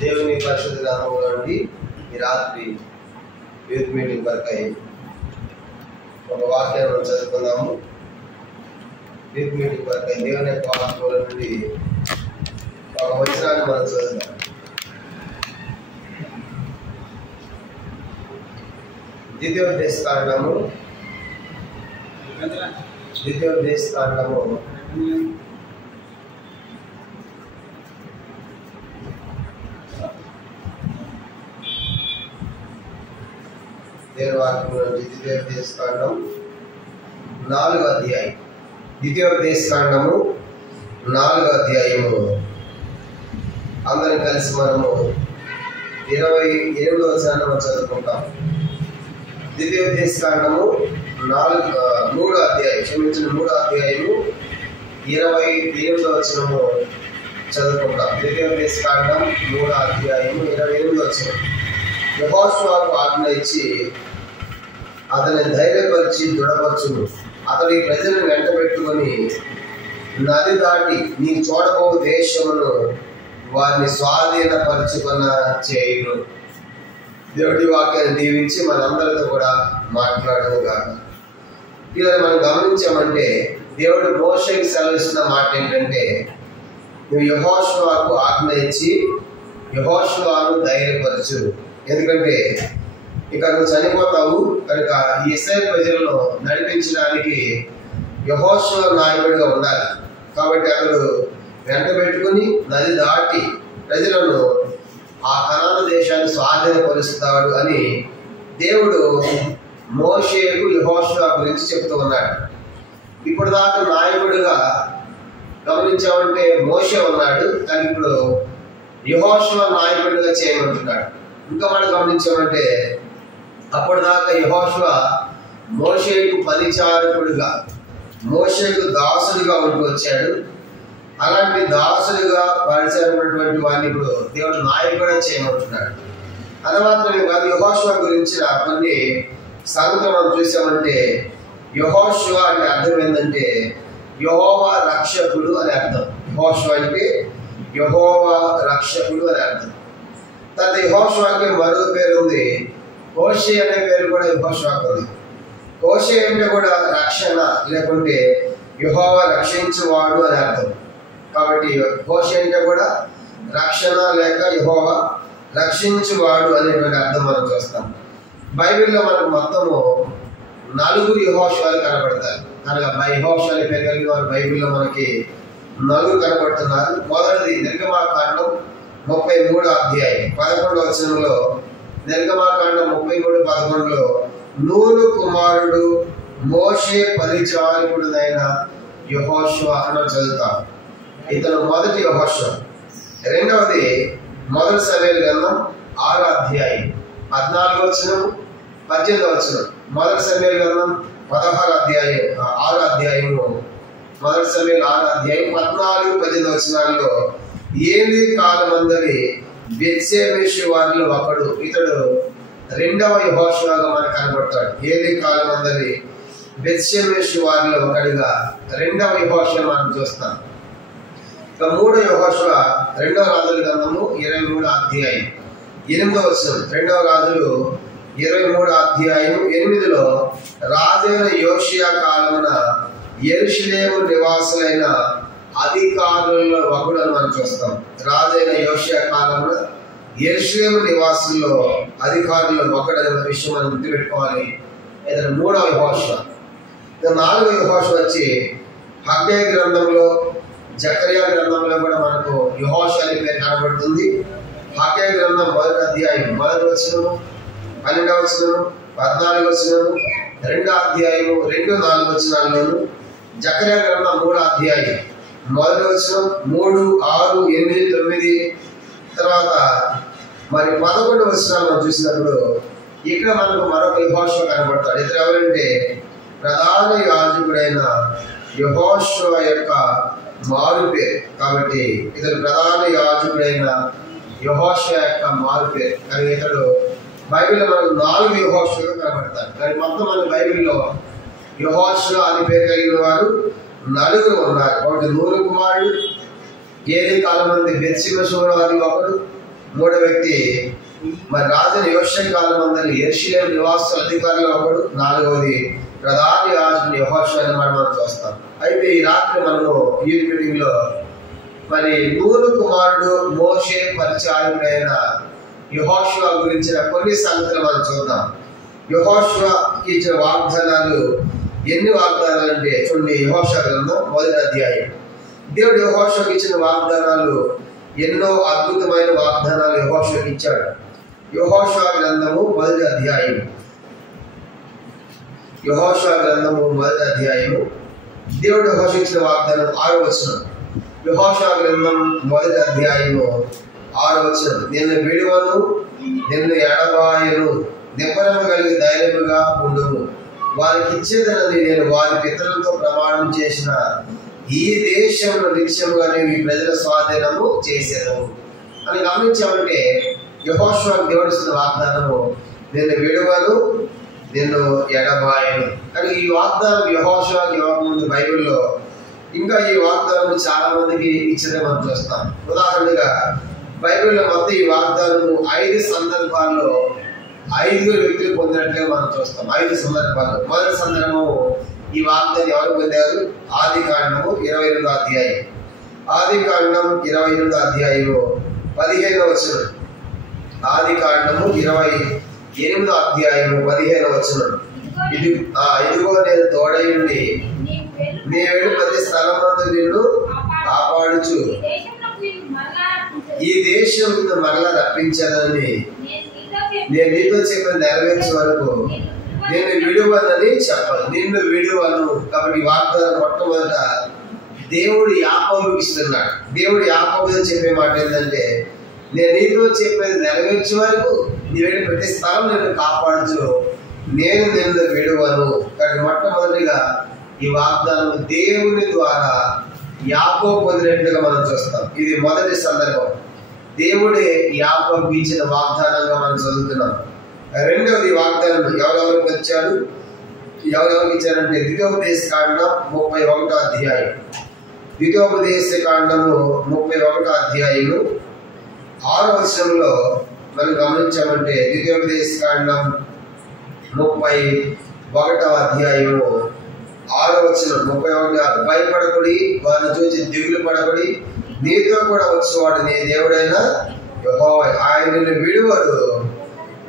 దేవుని పరిశుద్ధ గ్రంథంలో నుండి ఈ రాత్రి యూత్ మీటింగ్ కొరకై ఒక వాక్యాన్ని మనం చదువుకుందాము. యూత్ మీటింగ్ కొరకై దేవుని యొక్క వాక్యంలో నుండి ఒక వచనాన్ని మనం చదువుతాం. ద్వితీయోపదేశకాండము దేవుని వాక్యంలో ద్వితీయోపదేశకాండం 4వ అధ్యాయం. ద్వితీయోపదేశకాండము 4వ అధ్యాయము అందరం కలిసి మనము 28వ వచనాన్ని చదువుకుంటాం. ద్వితీయోపదేశకాండము 3వ అధ్యాయం 3వ అధ్యాయము 28వ వచనము చదువుకుంటాం. ద్వితీయోపదేశకాండం 3వ అధ్యాయము 28వ వచనం. యెహోషువకు ఆజ్ఞ ఇచ్చి అతని ధైర్యపరిచి దృఢపరచును. అతడి ప్రజలను వెంట పెట్టుకొని నది దాటి నీ చూడబో దేశమును వారిని స్వాధీనపరచుకున్న చేయును. దేవుడి వాక్యాన్ని దీవించి మనందరితో కూడా మాట్లాడను కాక. ఇలా మనం గమనించామంటే దేవుడు మోషేకి సెలవిస్తున్న మాట ఏంటంటే, నువ్వు యెహోషువకు ఆజ్ఞ ఇచ్చి యెహోషువను ధైర్యపరచు. ఎందుకంటే ఇక నువ్వు చనిపోతావు కనుక ఈ ఇశ్రాయేలు ప్రజలను నడిపించడానికి యెహోషువ నాయకుడిగా ఉండాలి. కాబట్టి అతడు వెంట పెట్టుకుని నది దాటి ప్రజలను ఆ కనాను దేశాన్ని స్వాధీనపరుస్తాడు అని దేవుడు మోషేకు యెహోషువ గురించి చెప్తూ ఉన్నాడు. ఇప్పుడు దాకా నాయకుడిగా గమనించామంటే మోషే ఉన్నాడు, కానీ ఇప్పుడు యెహోషువ నాయకుడిగా చేయమంటున్నాడు. ఇంకా మనం గమనించామంటే అప్పటిదాకా యెహోషువ మోషేకు పరిచారకుడిగా, మోషేకు దాసుడిగా ఉంటూ వచ్చాడు. అలాంటి దాసుడిగా పరిచయమైనటువంటి వాడిని ఇప్పుడు దేవుడు నాయకుడిగా చేయమంటున్నాడు. అది మాత్రమే కాదు, యెహోషువ గురించిన కొన్ని సంగతులు మనం చూసామంటే యెహోషువ అంటే అర్థం ఏంటంటే యెహోవా రక్షకుడు అని అర్థం. యెహోషువ అంటే యెహోవా రక్షకుడు అని అర్థం. తర్వాత యెహోషువకి మరో పేరు ఉంది, హోషే అనే పేరు కూడా యెహోషువకు ఉంది. హోషే అంటే కూడా రక్షణ, లేకుంటే యెహోవా రక్షించువాడు అని అర్థం. కాబట్టి హోషే అంటే కూడా రక్షణ లేక యెహోవా రక్షించువాడు అనేటువంటి అర్థం మనం చూస్తాం. బైబిల్లో మనకు మొత్తము 4 యెహోషువలు కనబడతారు. కనుక యెహోషువ పేరు కలిగిన వారు బైబిల్లో మనకి 4 కనబడుతున్నారు. మొదటిది నిర్గమాకాండం 33వ అధ్యాయం 11వ వచనంలో, నిర్గమాకాండం 33:11లో నూను కుమారుడు మోషే పరిచారకుడైన యెహోషువ అని చదువుతాం. ఇతను మొదటి యెహోషువ. రెండవది మొదటి సమూయేలు గ్రంథం 6వ అధ్యాయం 14వ వచనం 18వ వచనం. మొదటి సమూయేలు గ్రంథం 16వ అధ్యాయం 6వ అధ్యాయము మొదటి సమూయేలు 6వ అధ్యాయం 14-18 వచనాల్లో ఏలీ కాలమందరి బెత్షెమెషు వారిలో ఒకడు, ఇతడు రెండవ యెహోషువగా మనకు కనబడతాడు. ఏలీ కాలమందరి బెత్షెమెషు వారిలో ఒకడిగా రెండవ యెహోషువ మనం చూస్తాం. ఇక 3వ యెహోషువ 2వ రాజుల గ్రంథము 23వ అధ్యాయం 8వ వచనం. 2వ రాజులు 23వ అధ్యాయం 8లో రాజైన యోషియా కాలమున యెరూషలేము నివాసులైన అధికారులలో ఒకడని మనం చూస్తాం. రాజైన యోషియా కాలంలో యెరూషలేము నివాసుల్లో అధికారుల్లో ఒకడనే విషయం మనం గుర్తుపెట్టుకోవాలి. ఇతను 3వ యెహోషువ. 4వ యెహోషువ వచ్చి హగ్గై గ్రంథంలో, జకర్యా గ్రంథంలో కూడా మనకు యెహోషువ అనే పేరు కనబడుతుంది. హగ్గై గ్రంథం 1వ అధ్యాయం 1వ వచనము, 12వ వచనము, 14వ వచనము, 2వ అధ్యాయము 2-4 వచనాల్లోను, జకర్యా గ్రంథం 3వ అధ్యాయం 1వ వచనం 3, 6, 8, 9 తర్వాత మరి 11వ వచనాలు మనం చూసినప్పుడు ఇక్కడ మనకు మరొక యెహోషువ కనబడతాడు. ఇతను ఎవరంటే ప్రధాన యాజకుడైన యెహోషువ యొక్క మారు పేరు. కాబట్టి ఇతడు ప్రధాన యాజకుడైన యెహోషువ యొక్క మారు పేరు. కానీ ఇతడు బైబిల్లో మనకు 4 యెహోషువగా కనబడతాడు. కానీ మొత్తం మన బైబిల్లో యెహోషువ అని పేరు కలిగిన వారు 4 ఉన్నారు. ఒకటి నూను కుమారుడు, ఏలీ కాలం నుండి బెత్షెమెషు వారిలో ఒకడు, మూడో వ్యక్తి మరి రాజుని యోషియా కాలం అందరి యెరూషలేము నివాసుల అధికారులు ఒకడు. నాలుగవది ప్రధాన యాజకుడు యెహోషువ అని మనం చూస్తాం. అయితే ఈ రాత్రి మనము ఈ మీటింగ్ లో మరి నూను కుమారుడు మోషే పరిచారకుడైన యెహోషువ గురించిన కొన్ని సంగతులు మనం చూద్దాం. యెహోషువకి ఇచ్చిన వాగ్దానాలు ఎన్ని వాగ్దానాలు అంటే చూడండి, యెహోషువ గ్రంథం 1వ అధ్యాయం. దేవుడు యెహోషువకి ఇచ్చిన వాగ్దానాలు ఎన్నో అద్భుతమైన వాగ్దానాలు యెహోషువకి ఇచ్చాడు. యెహోషువ గ్రంథము 1వ అధ్యాయం. యెహోషువ గ్రంథము 1వ అధ్యాయము. దేవుడు యెహోషువకి ఇచ్చిన వాగ్దానం 6వ వచనం. యెహోషువ గ్రంథం 1వ అధ్యాయము 6వ వచనం. నిన్ను విడువను, నిన్ను ఎడబాయను, నిబ్బరము కలిగి ధైర్యముగా ఉండుము. వారికి ఇచ్చేదనని నేను వారి పితరులతో ప్రమాణం చేసిన ఈ దేశంలో నిత్యముగా ఈ ప్రజల స్వాధీనము చేసేదము అని గమనించామంటే యెహోషువ దేవుడు ఇస్తున్న వాగ్దానము నిన్ను విడువను, నిన్ను ఎడబాయను. కానీ ఈ వాగ్దానం యెహోషువకి ఇవ్వకముందు బైబిల్లో ఇంకా ఈ వాగ్దానం చాలా మందికి ఇచ్చిందని మనం చూస్తాం. ఉదాహరణగా బైబిల్లో మొత్తం ఈ వాగ్దానము 5 సందర్భాల్లో 5 వ్యక్తులు పొందినట్లుగా మనం చూస్తాం. 5 సందర్భాలు. మొదటి సందర్భము ఈ వాగ్దానం ఎవరు పొందారు? ఆది కాండము 28వ అధ్యాయం. ఆది కాండం 28వ అధ్యాయము 15వ వచనం. ఆది కాండము 28వ అధ్యాయము 15వ వచనం. ఇదిగో నేను తోడయుండి నీ వెళ్ళు ప్రతి స్థలమందు నిన్ను కాపాడుచు ఈ దేశం మరలా రప్పించాలని నేను నీతో చెప్పిన నెరవేర్చే వరకు నేను విడువనని చెప్పాలి. నిన్ను విడువను. కాబట్టి వాగ్దానం మొట్టమొదట దేవుడు యాకోబుకి ఇస్తున్నాడు. దేవుడు యాకోబుతో చెప్పే మాట ఏంటంటే నేను నీతో చెప్పేది నెరవేర్చే వరకు నీ వెళ్ళి ప్రతి స్థలం నేను కాపాడుచు, నేను నిన్ను విడువను. కాబట్టి మొట్టమొదటిగా ఈ వాగ్దానం దేవుని ద్వారా యాకోబు పొందినట్టుగా మనం చూస్తాం. ఇది మొదటి సందర్భం. దేవుడే యాకోబుకి ఇచ్చిన వాగ్దానంగా మనం చదువుతున్నాం. రెండవది వాగ్దానం ఎవరెవరికి వచ్చాడు, ఎవరెవరికి ఇచ్చారంటే ద్వితీయోపదేశ కాండం 31వ అధ్యాయం. ద్వితీయోపదేశ కాండము 31వ అధ్యాయము 6వ వచనంలో మనం గమనించామంటే ద్వితీయోపదేశ కాండం 31వ అధ్యాయము 6వ వచనం 31. భయపడకుడి, వారిని చూసి దిగులు పడకుడి, నీతో కూడా వచ్చేవాడు నీ దేవుడైన యెహోవా, ఆయన నిన్ను విడువడు,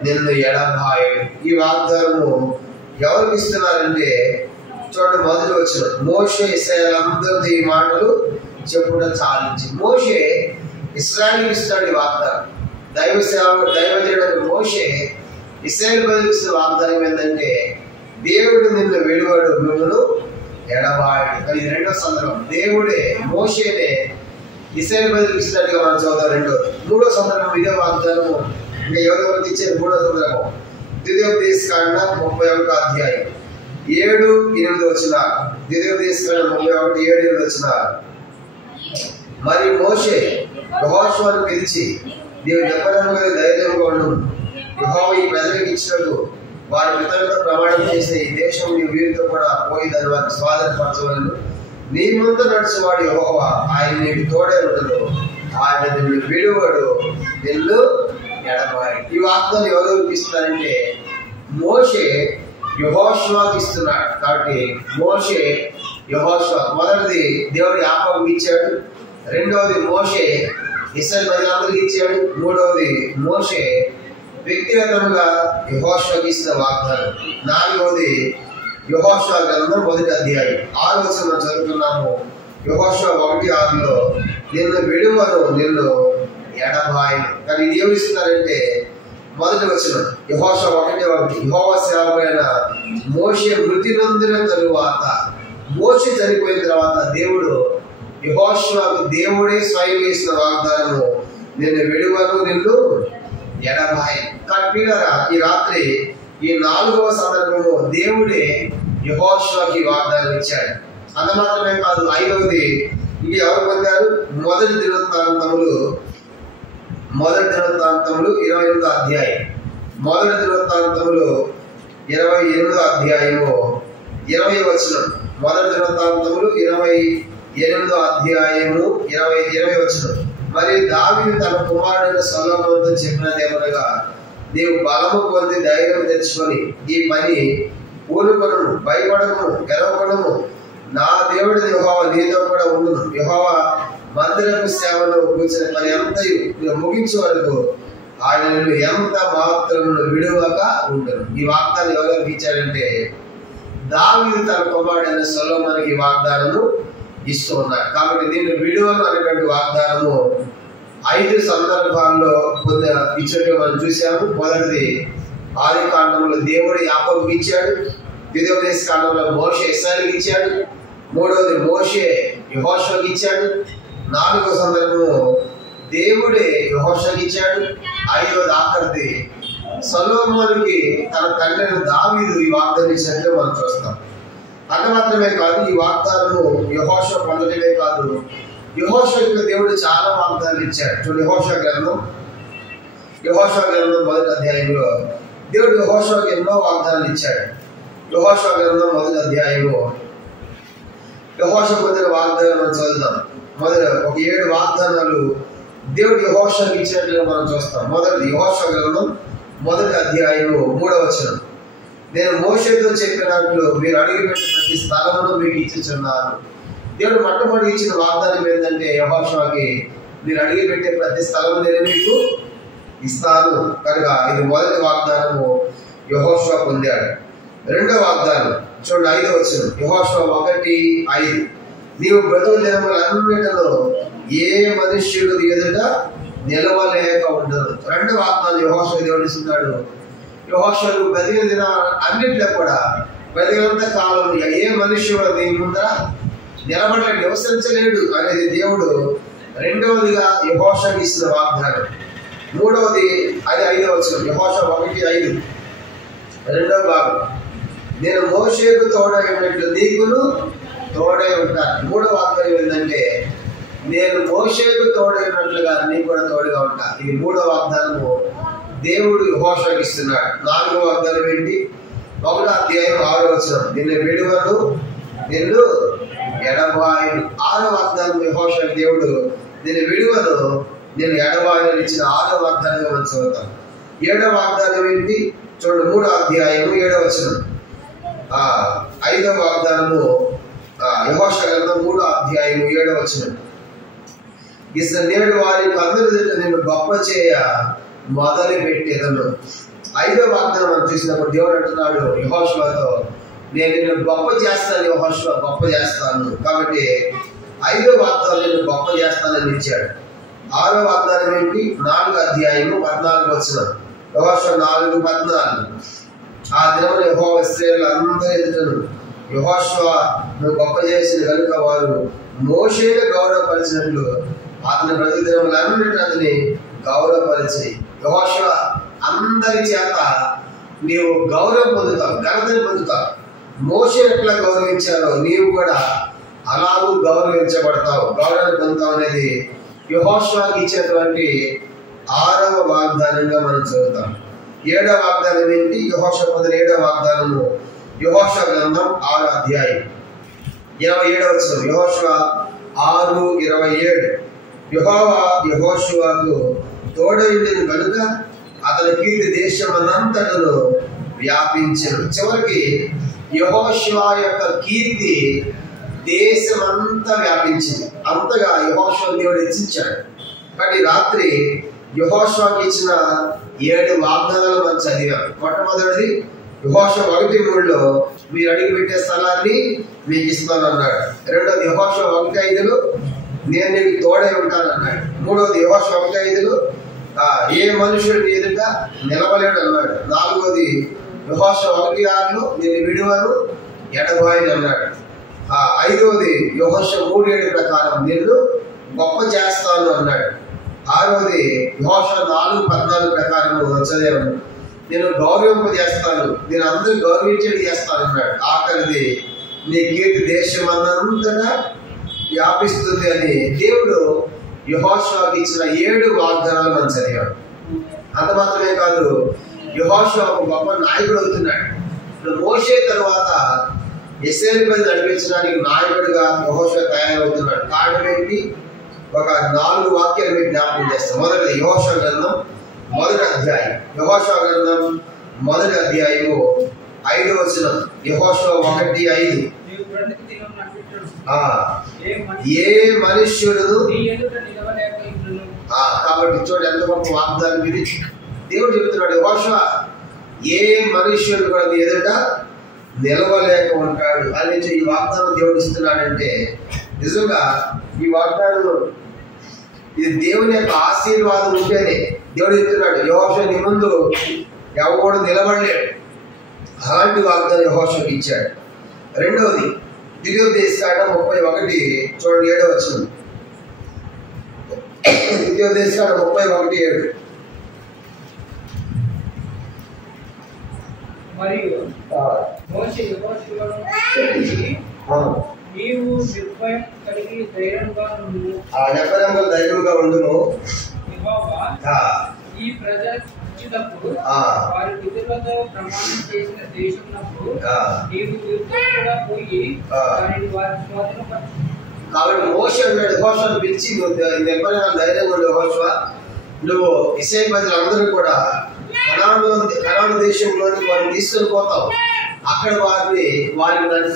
నిన్ను ఎడబాయడు. ఈ వాగ్దానము ఎవరికి ఇస్తున్నారంటే చూడండి, మొదటి వచ్చిన మోషే ఇశ్రాయేలులందరితో ఈ మాటలు చెప్పుట చాలించి. మోషే ఇశ్రాయేలుకి ఇస్తున్నాడు ఈ వాగ్దానం. దైవజనుడు మోషే ఇశ్రాయేలు బదిలిస్తున్న వాగ్దానం ఏంటంటే దేవుడు నిన్ను విడువడు, మిమ్మల్ని ఎడబాయడు. కానీ ఇది రెండో సందర్భం. దేవుడే మోషేనే ఇశ్రాయేలు బదిలిస్తున్నట్టుగా మనం చదువుతాం. మూడో సందర్భం ఇదే వాగ్దానము ఇంకా ఎవరెవరికి ఇచ్చేది. మూడో సందర్భం ద్వితీయోపదేశ కాండం 31వ అధ్యాయం 7-8 వచనాలు. ద్వితీయోపదేశ కాండం 31, 7-8 వచనాలు. మరి మోషే యెహోషువను పిలిచి నీవు నిబ్బరముగా ధైర్యంగా ఉండుము, యెహోవా ఈ ప్రజలకు ఇచ్చినట్టు వారి పితరులతో ప్రమాణం చేసిన ఈ దేశం నీ వీరితో కూడా పోయి దాన్ని వారికి స్వాధీనపరచవలెను. నీ ముందు నడుచువాడు యెహోవా, ఆయన నీకు తోడే ఉండదు, ఆయన నిన్ను విడువడు, నిన్ను ఎడబాయడు. ఈ వాగ్దానం ఎవరెవరికి ఇస్తున్నారంటే మోషే యెహోషువకి ఇస్తున్నాడు. కాబట్టి మోషే యెహోషువ మొదటిది దేవుడు యాకోబుకి ఇచ్చాడు. రెండవది మోషే ఇశ్రాయేలు ప్రజలందరికీ ఇచ్చాడు. మూడవది మోషే వ్యక్తిగతంగా యెహోషువకి ఇస్తున్న వాగ్దానం. నాలుగవది యెహోషువ గ్రంథం 1వ అధ్యాయం 6వ వచనం చదువుతున్నాము. యెహోషువ 1:6 నిన్ను విడువను, నిన్ను ఎడబాయను. కానీ ఇది ఏమి ఇస్తున్నారంటే మొదటి వచనం యెహోషువ 1:1 యెహోవా సేవకుడైన మోషే మృతి నొందిన తరువాత, మోషే చనిపోయిన తర్వాత దేవుడు యెహోషువకు దేవుడే స్వయం ఇస్తున్న వాగ్దానము నిన్ను విడువను, నిన్ను ఎడబాయను. కాబట్టి ఈ రాత్రి ఈ 4వ సందర్భంలో దేవుడే యెహోషువకి వాగ్దానం ఇచ్చాడు. అంత మాత్రమే కాదు, 5వది ఇది ఎవరు పొందారు? మొదటి దినవృత్తాంతములు 28వ అధ్యాయం. మొదటి దినవృత్తాంతములు 28వ అధ్యాయము 20వ వచనం. మొదటి దినవృత్తాంతములు 28వ అధ్యాయము 20వ వచనం. మరి దావీదు తన కుమారుడైన సొలొమోనుతో చెప్పినది ఏమనగా, నీవు బలము పొంది ధైర్యం తెచ్చుకొని ఈ పని పూనుకొనుము, భయపడము, గెలవకము. నా దేవుడి యెహోవా నీతో కూడా ఉండును. యెహోవా మందిరపు సేవలో కూర్చున్న పని అంతయు ముగించే వరకు ఆయన ఎంత మాత్రం విడువక ఉండను. ఈ వాగ్దానం ఎవరికి ఇచ్చాడంటే దావీదు తన కుమారుడైన సొలొమోనుకి ఈ వాగ్దానము ఇస్తూ ఉన్నాడు. కాబట్టి దీన్ని విడువను అనేటువంటి వాగ్దానము 5 సందర్భాల్లో ఇచ్చినట్టు మనం చూసాము. మొదటిది ఆది కాండంలో దేవుడు యాకోబుకి ఇచ్చాడు. ద్వితీయోపదేశ కాండంలో మోషే ఇశ్రాయేలుకి ఇచ్చాడు. మూడవది మోషే యెహోషువకి ఇచ్చాడు. 4వ సందర్భము దేవుడే యెహోషువకి ఇచ్చాడు. 5వది ఆఖరిది సొలొమోనుకి తన తండ్రి దావీదు ఈ వాగ్దానం ఇచ్చినట్టు మనం చూస్తాం. అంత మాత్రమే కాదు, ఈ వాగ్దానము యెహోషువ పొందడమే కాదు, యెహోషువకు దేవుడు చాలా వాగ్దానాలు ఇచ్చాడు. చూడండి, యెహోషువ గ్రంథం 1వ అధ్యాయంలో దేవుడు యెహోషువకు ఎన్నో వాగ్దానాలు ఇచ్చాడు. యెహోషువ గ్రంథం 1వ అధ్యాయము యెహోషువ పొందిన వాగ్దానం మనం చదువుతాం. మొదట ఒక 7 వాగ్దానాలు దేవుడు యెహోషువకు ఇచ్చినట్లుగా మనం చూస్తాం. మొదటిది యెహోషువ గ్రంథం 1వ అధ్యాయము 3వ వచనం. నేను మోషేతో చెప్పినట్లు మీరు అడిగిపెట్టిన ప్రతి స్థలమును మీకు ఇచ్చుచున్నాను. దేవుడు మొట్టమొదటి ఇచ్చిన వాగ్దానం ఏంటంటే యెహోషువకి, మీరు అడిగిపెట్టే ప్రతి స్థలము నేను మీకు ఇస్తాను. కనుక ఇది మొదటి వాగ్దానము యెహోషువ పొందాడు. రెండవ వాగ్దానం చూడండి, 5వ వచనం. యెహోషువ 1:5, నీవు బ్రతుకు దినములన్నిటిలో ఏ మనుష్యుడు ఎదుట నిలవలేక ఉండదు. రెండవ వాగ్దానం యెహోషువ దేవుడు ఇస్తున్నాడు. యెహోషువ బ్రతికిన దినం అన్నింటిలో కూడా బ్రతికినంత కాలం ఏ మనుష్యుడు దీని ముందర నిలబడలేడు, నివసించలేడు అనేది దేవుడు రెండవదిగా యెహోషువకి ఇస్తున్న వాగ్దానం. మూడవది అది 5వ వచనం. యెహోషువ 1:5 రెండవ భాగం. నేను మోషేకు తోడై ఉన్నట్లు నీకును తోడై ఉంటాను. మూడవ వాగ్దానం ఏంటంటే నేను మోషేకు తోడై ఉన్నట్లుగా నీకు కూడా తోడుగా ఉంటా. ఇది మూడవ వాగ్దానము దేవుడు యెహోషువకి ఇస్తున్నాడు. 4వ వాగ్దానం ఏంటి? 1వ అధ్యాయం 6వ వచనం. నిన్ను విడువను, నిన్ను ఎడబాయను. 6వ వాగ్దానం యెహోషువకి దేవుడు నిన్ను విడువను, నేను ఎడబాయను ఇచ్చిన 6వ వాగ్దానంగా మనం చదువుతాం. 7వ వాగ్దానం ఏంటి? చూడండి, 3వ అధ్యాయము 7వ వచనం. 5వ వాగ్దానము యెహోషువ గ్రంథం 3వ అధ్యాయము 7వ వచనం. నేడు వారికి అందరి నేను గొప్ప చేయ మొదలు పెట్టేదను. 5వ వాగ్దానం మనం చూసినప్పుడు దేవుడు అంటున్నాడు యెహోషువతో, నేను నిన్ను గొప్ప చేస్తాను యెహోషువ, గొప్ప చేస్తాను. కాబట్టి 5వ వాగ్దానం నేను గొప్ప చేస్తానని ఇచ్చాడు. 6వ వాగ్దానం ఏంటి? 4వ అధ్యాయము 14వ వచనం. యెహోషువ 4:14. ఆ దినమున యెహోవా ఇశ్రాయేలు అందరి ఎదుటను యెహోషువ నువ్వు గొప్ప చేసిన కనుక వారు మోషేను గౌరవపరిచినట్లు అతని బ్రతుకు దినములన్నిటిని అతని గౌరవపరిచి. యెహోషువ అందరి చేత నీవు గౌరవం పొందుతావు, ఘనతను పొందుతావు. మోషే ఎట్లా గౌరవించారో నీవు కూడా అలాగూ గౌరవించబడతావు, గౌరవం పొందుతావు అనేది యెహోషువకి ఇచ్చినటువంటి 6వ వాగ్దానంగా మనం చదువుతాం. 7వ వాగ్దానం ఏంటి? యెహోషువ పొందిన 7వ వాగ్దానము యెహోషువ గ్రంథం 6వ అధ్యాయం 27వ వచనం. యెహోషువ 6:27. యెహోవా యెహోషువకు తోడయుండెను కనుక అతని కీర్తి దేశమనంతటను వ్యాపించెను. చివరికి యెహోషువ యొక్క కీర్తి దేశమంతా వ్యాపించింది. అంతగా యెహోషువ దేవుడు హెచ్చించాడు. కాబట్టి రాత్రి యెహోషువకి ఇచ్చిన 7 వాగ్దానాలు మనం చదివాం. మొట్టమొదటిది యెహోషువ 1:3 మీరు అడిగి పెట్టే స్థలాన్ని మీకు ఇస్తాను అన్నాడు. రెండోది యెహోషువ 1:5 నేను నీకు తోడై ఉంటాను అన్నాడు. మూడవది యెహోషువ 1:5 ఏ మనుషుడు ఎదుట నిలవలేడు అన్నాడు. 4వది యెహోషువ 1:6 నేను విడువను, ఎడబాయను అన్నాడు. 5వది యెహోషువ 3:7 ప్రకారం నిన్ను గొప్ప చేస్తాను అన్నాడు. 6వది యెహోషువ 4:14 ప్రకారం చదివాను, నేను గౌరవింపజేస్తాను, నేను అందరూ గౌరవించేది చేస్తాను అన్నాడు. ఆఖరిది నీ కీర్తి దేశమంతటా వ్యాపిస్తుంది అని దేవుడు యెహోషువకి ఇచ్చిన 7 వాగ్దానాలు మనం చదివాం. అంత మాత్రమే కాదు, యెహోషువ ఒక గొప్ప నాయకుడు అవుతున్నాడు. ఇప్పుడు మోషే తర్వాత ఇశ్రాయేలు ప్రజలు నడిపించడానికి నాయకుడిగా యెహోషువ తయారవుతున్నాడు. కారణం ఏంటి? ఒక 4 వాక్యాలు మీకు జ్ఞాపకం చేస్తాం. మొదటిది యెహోషువ గ్రంథం 1వ అధ్యాయం. యెహోషువ గ్రంథం 1వ అధ్యాయము 5వ వచనం. యెహోషువ 1:5. ఏ మనుష్యుడు కాబట్టి చూడండి ఎంత గొప్ప వాగ్దానం ఇది. దేవుడు చెబుతున్నాడు, యెహోషువ ఏ మనుష్యుడు కూడా నీ ఎదుట నిలవలేక ఉంటాడు అని ఈ వాగ్దానం దేవుడు ఇస్తున్నాడంటే నిజంగా ఈ వాగ్దానం ఇది దేవుని యొక్క ఆశీర్వాదం ఉంటేనే. దేవుడు చెప్తున్నాడు, యెహోషువ నీ ముందు ఎవడు నిలబడలేడు. అలాంటి వాగ్దానం యెహోషువకి ఇచ్చాడు. రెండవది ద్వితీయోపదేశకాండం 31 చూడండి 7వ వచనం. ద్వితీయోపదేశకాండం 31:7. మరియు మోషే యెహోషువను నీవు నిర్భయం కలిగి ధైర్యంగా ఉండుము. ధైర్యంగా ఉండుము. యెహోవా ఈ ప్రజల ఇచ్చినప్పుడు వారి పితరులతో ప్రమాణం చేసిన దేశమునకు నీవు కూడా పోయి వారిని వారి స్వాధీనపరచు. కాబట్టి మోషే అన్నాడు, యెహోషువను పిలిచి నిర్భయంగా ధైర్యంగా ఉండు యెహోషువ, నువ్వు ఇశ్రాయేలు ప్రజలందరూ కూడా కనాను దేశంలోని వారిని తీసుకొని పోతావు. అక్కడ వారిని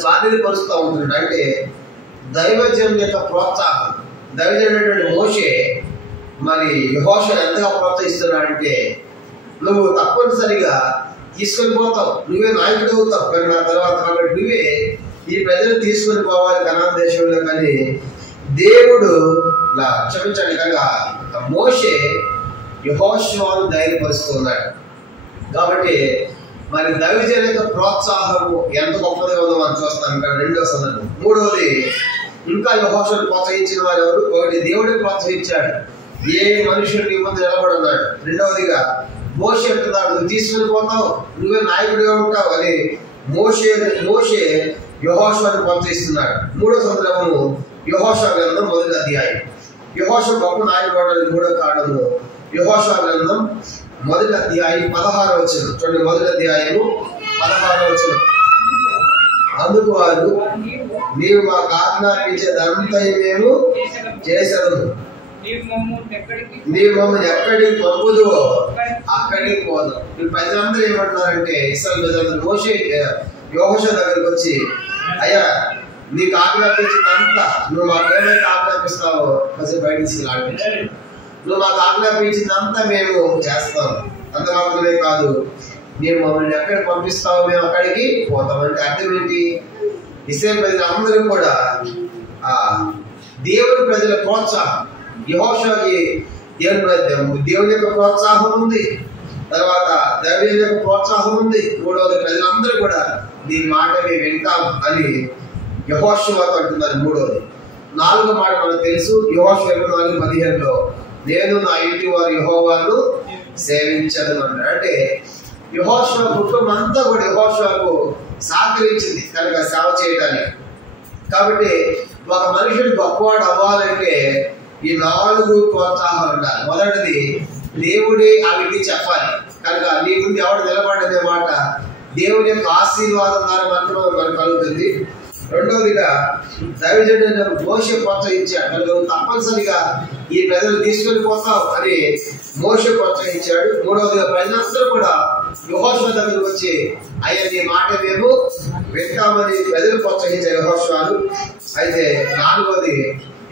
స్వాధీనపరుస్తూ ఉంటున్నాడు. అంటే దైవజనం యొక్క ప్రోత్సాహం. దైవజనుడైనటువంటి మోషే మరి యెహోషువను ఎంతగా ప్రోత్సహిస్తున్నాడంటే, నువ్వు తప్పనిసరిగా తీసుకొని పోతావు, నువ్వే నాయకుడు అవుతావు కానీ నా తర్వాత. కాబట్టి నువ్వే ఈ ప్రజలు తీసుకొని పోవాలి కనాను దేశంలో. కానీ దేవుడు క్షమించండి కనుక మోషే యెహోషువను ధైర్యపరుస్తున్నాడు. కాబట్టి మరి దైవజన యొక్క ప్రోత్సాహము ఎంత గొప్పదిగా ఉందో మనం చూస్తాం. ఇక్కడ రెండవ సందర్భం. మూడవది ఇంకా యెహోషువను ప్రోత్సహించిన వారు ఎవరు? ఒకటి దేవుడే ప్రోత్సహించాడు, ఏ మనుషుడు నీ ముందు నిలబడున్నాడు. రెండవదిగా మోషే అంటున్నాడు, నువ్వు తీసుకుని పోతావు, నువ్వే నాయకుడిగా ఉంటావు అని మోషే యెహోషువను ప్రోత్సహిస్తున్నాడు. మూడో సందర్భము యెహోషువ గ్రంథం 1వ అధ్యాయం. యెహోషువ గొప్ప నాయకుడు అవడానికి 3వ కారణము యెహోషువ గ్రంథం 1వ అధ్యాయం 16వ వచనం. చూడండి 1వ అధ్యాయము 16వ వచనం. అందుకు వారు, నీవు మాకు ఆజ్ఞాపించేదంతా మేము చేశాము, నీవు మమ్మల్ని ఎక్కడికి పంపుదువో అక్కడికి పోదాం. ఈ ప్రజలందరూ ఏమంటున్నారంటే, ఇశ్రాయేలు ప్రజలందరూ యెహోషువ దగ్గరికి వచ్చి, అయ్యా నీకు ఆజ్ఞాపించిందంతా నువ్వు మాకేమైతే ఆజ్ఞాపిస్తావో కొంచెం బయట తీసుకెళ్ళి నువ్వు మాకు ఆజ్ఞాపించిందంతా మేము చేస్తాం. అంత మాత్రమే కాదు, మేము మమ్మల్ని ఎక్కడికి పంపిస్తావో మేము అక్కడికి పోతాం. అంటే అర్థం ఏంటి? ఇశ్రాయేలు ప్రజలందరూ కూడా దేవుని ప్రజల ప్రోత్సాహం. యెహోషువకి దేవుని యొక్క ప్రోత్సాహం ఉంది, తర్వాత దైవజనుల యొక్క ప్రోత్సాహం ఉంది. మూడవది ప్రజలందరూ కూడా నీ మాట మేము వింటాం అని యెహోషువతో అంటున్నారు. మూడవది. 4వ మాట మనకు తెలుసు, యెహోషువ 24:15లో నేను నా ఇంటి వారు యెహోవాను సేవించను అన్నాడు. అంటే యెహోషువ కుటుంబం అంతా కూడా యెహోషువకు సహకరించింది కనుక సేవ చేయడానికి. కాబట్టి ఒక మనుషుడు గొప్పవాడు అవ్వాలంటే ఈ 4 ప్రోత్సాహాలు ఉండాలి. మొదటిది దేవుడే ఆ వ్యక్తి చెప్పాలి కనుక నీ ముందు ఎవడు నిలబడనే మాట దేవుని యొక్క ఆశీర్వాదం ద్వారా మాత్రం మనకు కలుగుతుంది. రెండవదిగా దైవజనుడైన మోషే ప్రోత్సహించాడు కనుక తప్పనిసరిగా ఈ ప్రజలు తీసుకొని పోతావు అని మోషే ప్రోత్సహించాడు. మూడవదిగా ప్రజలందరూ కూడా యెహోషువ దగ్గరకు వచ్చి, అయ్యా నీ మాట మేము వింటామని ప్రజలు ప్రోత్సహించారు యెహోషువను. అయితే 4వది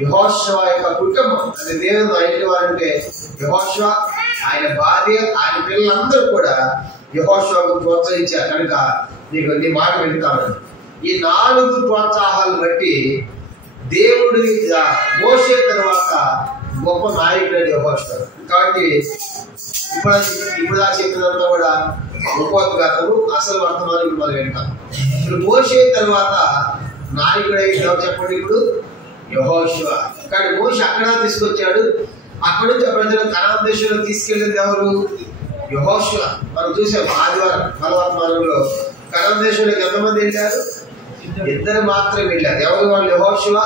యెహోషువ యొక్క కుటుంబం, అది నేను నా ఇంటి వారంటే యెహోషువ, ఆయన భార్య, ఆయన పిల్లలందరూ కూడా యెహోషువకు ప్రోత్సహించారు కనుక నీ మాట వింటామని. ఈ 4 ప్రోత్సాహాలు బట్టి దేవుడి మోషే తర్వాత గొప్ప నాయకుడు యెహోషువ. కాబట్టి ఇప్పుడు చెప్పినంతా కూడా ఉపోద్ఘాతము, అసలు వర్తమానం మనం వింటాం. ఇప్పుడు మోషే తర్వాత నాయకుడు చెప్పండి ఇప్పుడు యెహోషువ. కానీ మోషే అక్కడ తీసుకొచ్చాడు, అక్కడి నుంచి ప్రజలు కనాను దేశంలో తీసుకెళ్ళింది ఎవరు? యెహోషువ. మనం చూసాం ఆదివారం బలవర్తమానంలో కనాను దేశంలోకి ఎంతమంది వెళ్ళారు? 2 మాత్రమే వెళ్ళారు. ఎవరు వాళ్ళు? యెహోషువ,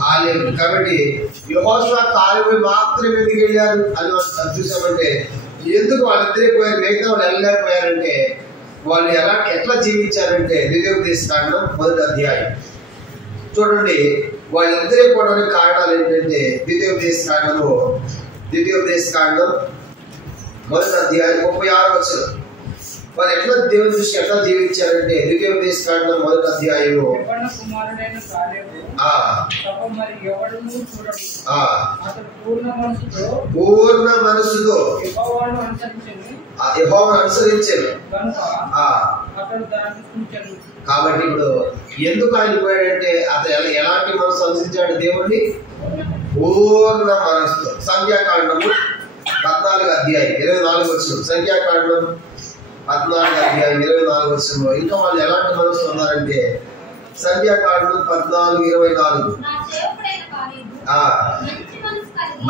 కాలేబు. కాబట్టి యెహోషువ కాలేబు మాత్రమే ఎందుకు వెళ్ళారు అని మనం చూసామంటే, ఎందుకు వాళ్ళిద్దరే పోయారు, మిగతా వాళ్ళు వెళ్ళలేకపోయారంటే వాళ్ళు ఎట్లా జీవించారంటే ద్వితీయోపదేశకాండం 1వ అధ్యాయం చూడండి వాళ్ళిద్దరే పోవడానికి కారణాలు ఏంటంటే ద్వితీయోపదేశ కాండం 1వ అధ్యాయం 36వ వచనం. వాళ్ళు ఎట్లా దేవుని దృష్టి ఎట్లా జీవించారంటే ద్వితీయోపదేశ కాండం 1వ అధ్యాయము పూర్ణ మనసుతో యెహోవాను అనుసరించారు. కాబట్టి ఇప్పుడు ఎందుకు ఆయన పోయాడంటే అతను ఎలాంటి మనసు అనుసరించాడు దేవుణ్ణి? పూర్ణ మనసుతో. సంఖ్యాకాండము 14వ అధ్యాయం 24వ వచనం. సంఖ్యాకాండం 14వ అధ్యాయం 24వ వచనంలో ఇంకా వాళ్ళు ఎలాంటి మనసు ఉన్నారంటే సంఖ్యాకాండం 14:24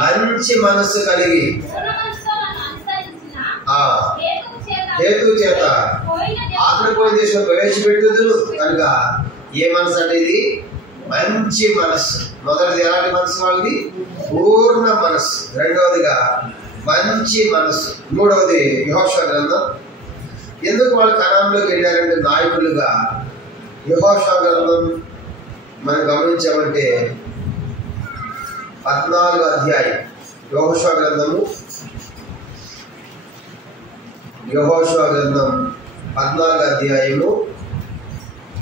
మంచి మనస్సు కలిగి హేతు చేత అతను పోయిన దేశం ప్రవేశపెట్టుదురు కనుక ఏ మనసు అంటే ఇది మంచి మనస్సు. మొదటిది ఎలాంటి మనసు వాళ్ళది? పూర్ణ మనస్సు. రెండవదిగా మంచి మనస్సు. మూడవది యెహోషువ గ్రంథం. ఎందుకు వాళ్ళు కనాన్లోకి వెళ్ళారంటే నాయకులుగా? యెహోషువ గ్రంథం మనం గమనించామంటే 14వ అధ్యాయం యెహోషువ గ్రంథం 14వ అధ్యాయము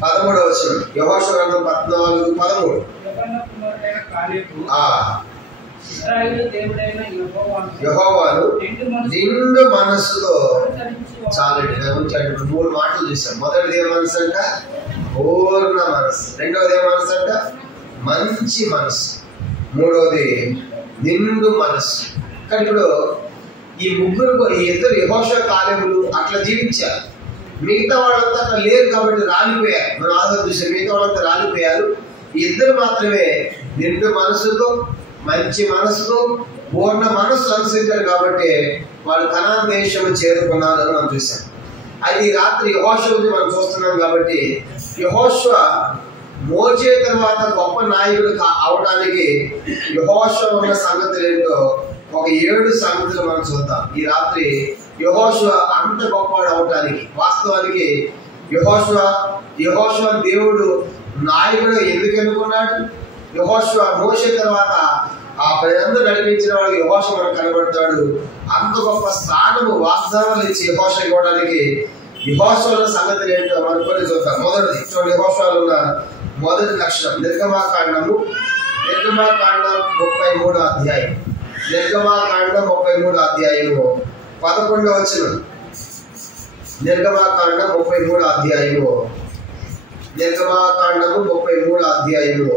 13వ వచనం. యెహోషువ గ్రంథం 14:13. యెహోవాను నిండు మనస్సుతో చాలండి. ఇప్పుడు 3 మాటలు చూసాం. మొదటిది ఏ మనసు అంట? పూర్ణ మనస్సు. రెండవది ఏ మనసు అంట? మంచి మనస్సు. మూడవది నిండు మనస్సు. కానీ ఇప్పుడు ఈ ఇద్దరు యెహోషువ కాలేబులు అట్లా జీవించారు. మిగతా వాళ్ళంతా అక్కడ లేరు కాబట్టి రాలిపోయారు. మనం ఆధారం చూసాం, మిగతా వాళ్ళంతా రాలిపోయారు. ఈ ఇద్దరు మాత్రమే నిండు మనస్సుతో మంచి మనస్సుతో పూర్ణ మనస్సు అనుసరించారు కాబట్టి వాళ్ళు కనాన్ దేశంలో చేరుకున్నారు అని మనం చూసాం. అయితే ఈ రాత్రి యెహోషువ మనం చూస్తున్నాం కాబట్టి యెహోషువ మోషే తర్వాత గొప్ప నాయకుడు అవడానికి యెహోషువ ఉన్న సంగతులు ఏంటో ఒక 7 సంగతులు మనం చూద్దాం. ఈ రాత్రి యెహోషువ అంత గొప్పవాడు అవటానికి వాస్తవానికి యెహోషువ దేవుడు నాయకుడు ఎందుకు ఎన్నుకున్నాడు? యెహోషువ మోషే తర్వాత ఆ ప్రజలందరూ నడిపించిన వాడు యెహోషువ మనకు కనబడతాడు. అంత గొప్ప స్థానము వాగ్దానాలు ఇచ్చి యెహోషువ ఇవ్వడానికి యెహోషువ సంగతులు ఏంటో మనం కొన్ని చూద్దాం. మొదటిది చూడండి, యెహోషువలో ఉన్న మొదటి లక్షణం నిర్గమాకాండం 33వ అధ్యాయం. నిర్గమాకాండం 33వ అధ్యాయము 11వ వచనం. నిర్గమాకాండం 33వ అధ్యాయము 33వ అధ్యాయము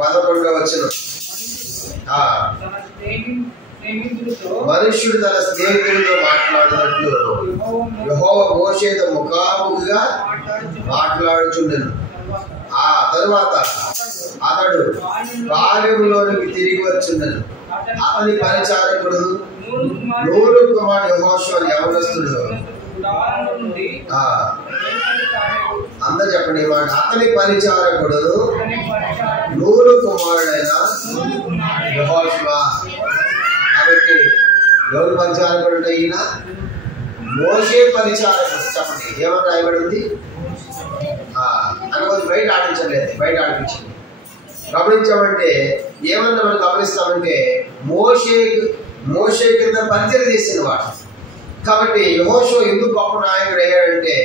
11వ వచనం. మనుష్యుడు తన స్నేహితులతో మాట్లాడినట్లు యెహోవా మోషేతో ముఖాముఖిగా మాట్లాడుచుండెను. ఆ తరువాత అతడు బాల్యంలోనికి తిరిగి వచ్చుండెను. అతని పరిచారకుడు నూను కుమారుడు యెహోషువ యవనస్తుడు. అందరు చెప్పండి మాట. అతని పరిచారకుడు నూను కుమారుడైన యెహోషువ. కాబట్టి ఎవరు పరిచారకుడు అంటే ఈయన మోషే పరిచారకుడు. చెప్పండి ఏమని రాయబడింది? అనుకోని బయట ఆడించలేదు, బయట ఆడిపించింది. గమనించామంటే ఏమన్నా మనం గమనిస్తామంటే మోషే కింద పరిచయం చేసిన వాడు. కాబట్టి యెహోషువ ఎందుకు గొప్ప నాయకుడు అయ్యాడంటే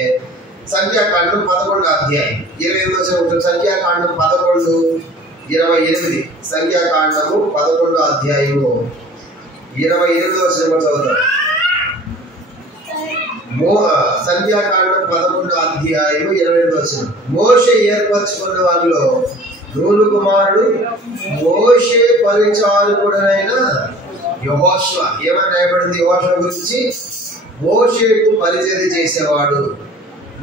సంఖ్యాకాండం 11వ అధ్యాయం 28వ వచనం. సంఖ్యాకాండం 11:28. సంఖ్యాకాండము 11వ అధ్యాయము 28వ వచనం చదువుతాం. సంఖ్యాకాండం 11వ అధ్యాయము 28వ వచనం. మోషే ఏర్పరచుకున్న వారిలో నూను కుమారుడు మోషే పరిచారకుడైన యెహోషువ. ఏమని రాయబడింది యెహోషువ గురించి? మోషేకు పరిచర్య చేసేవాడు.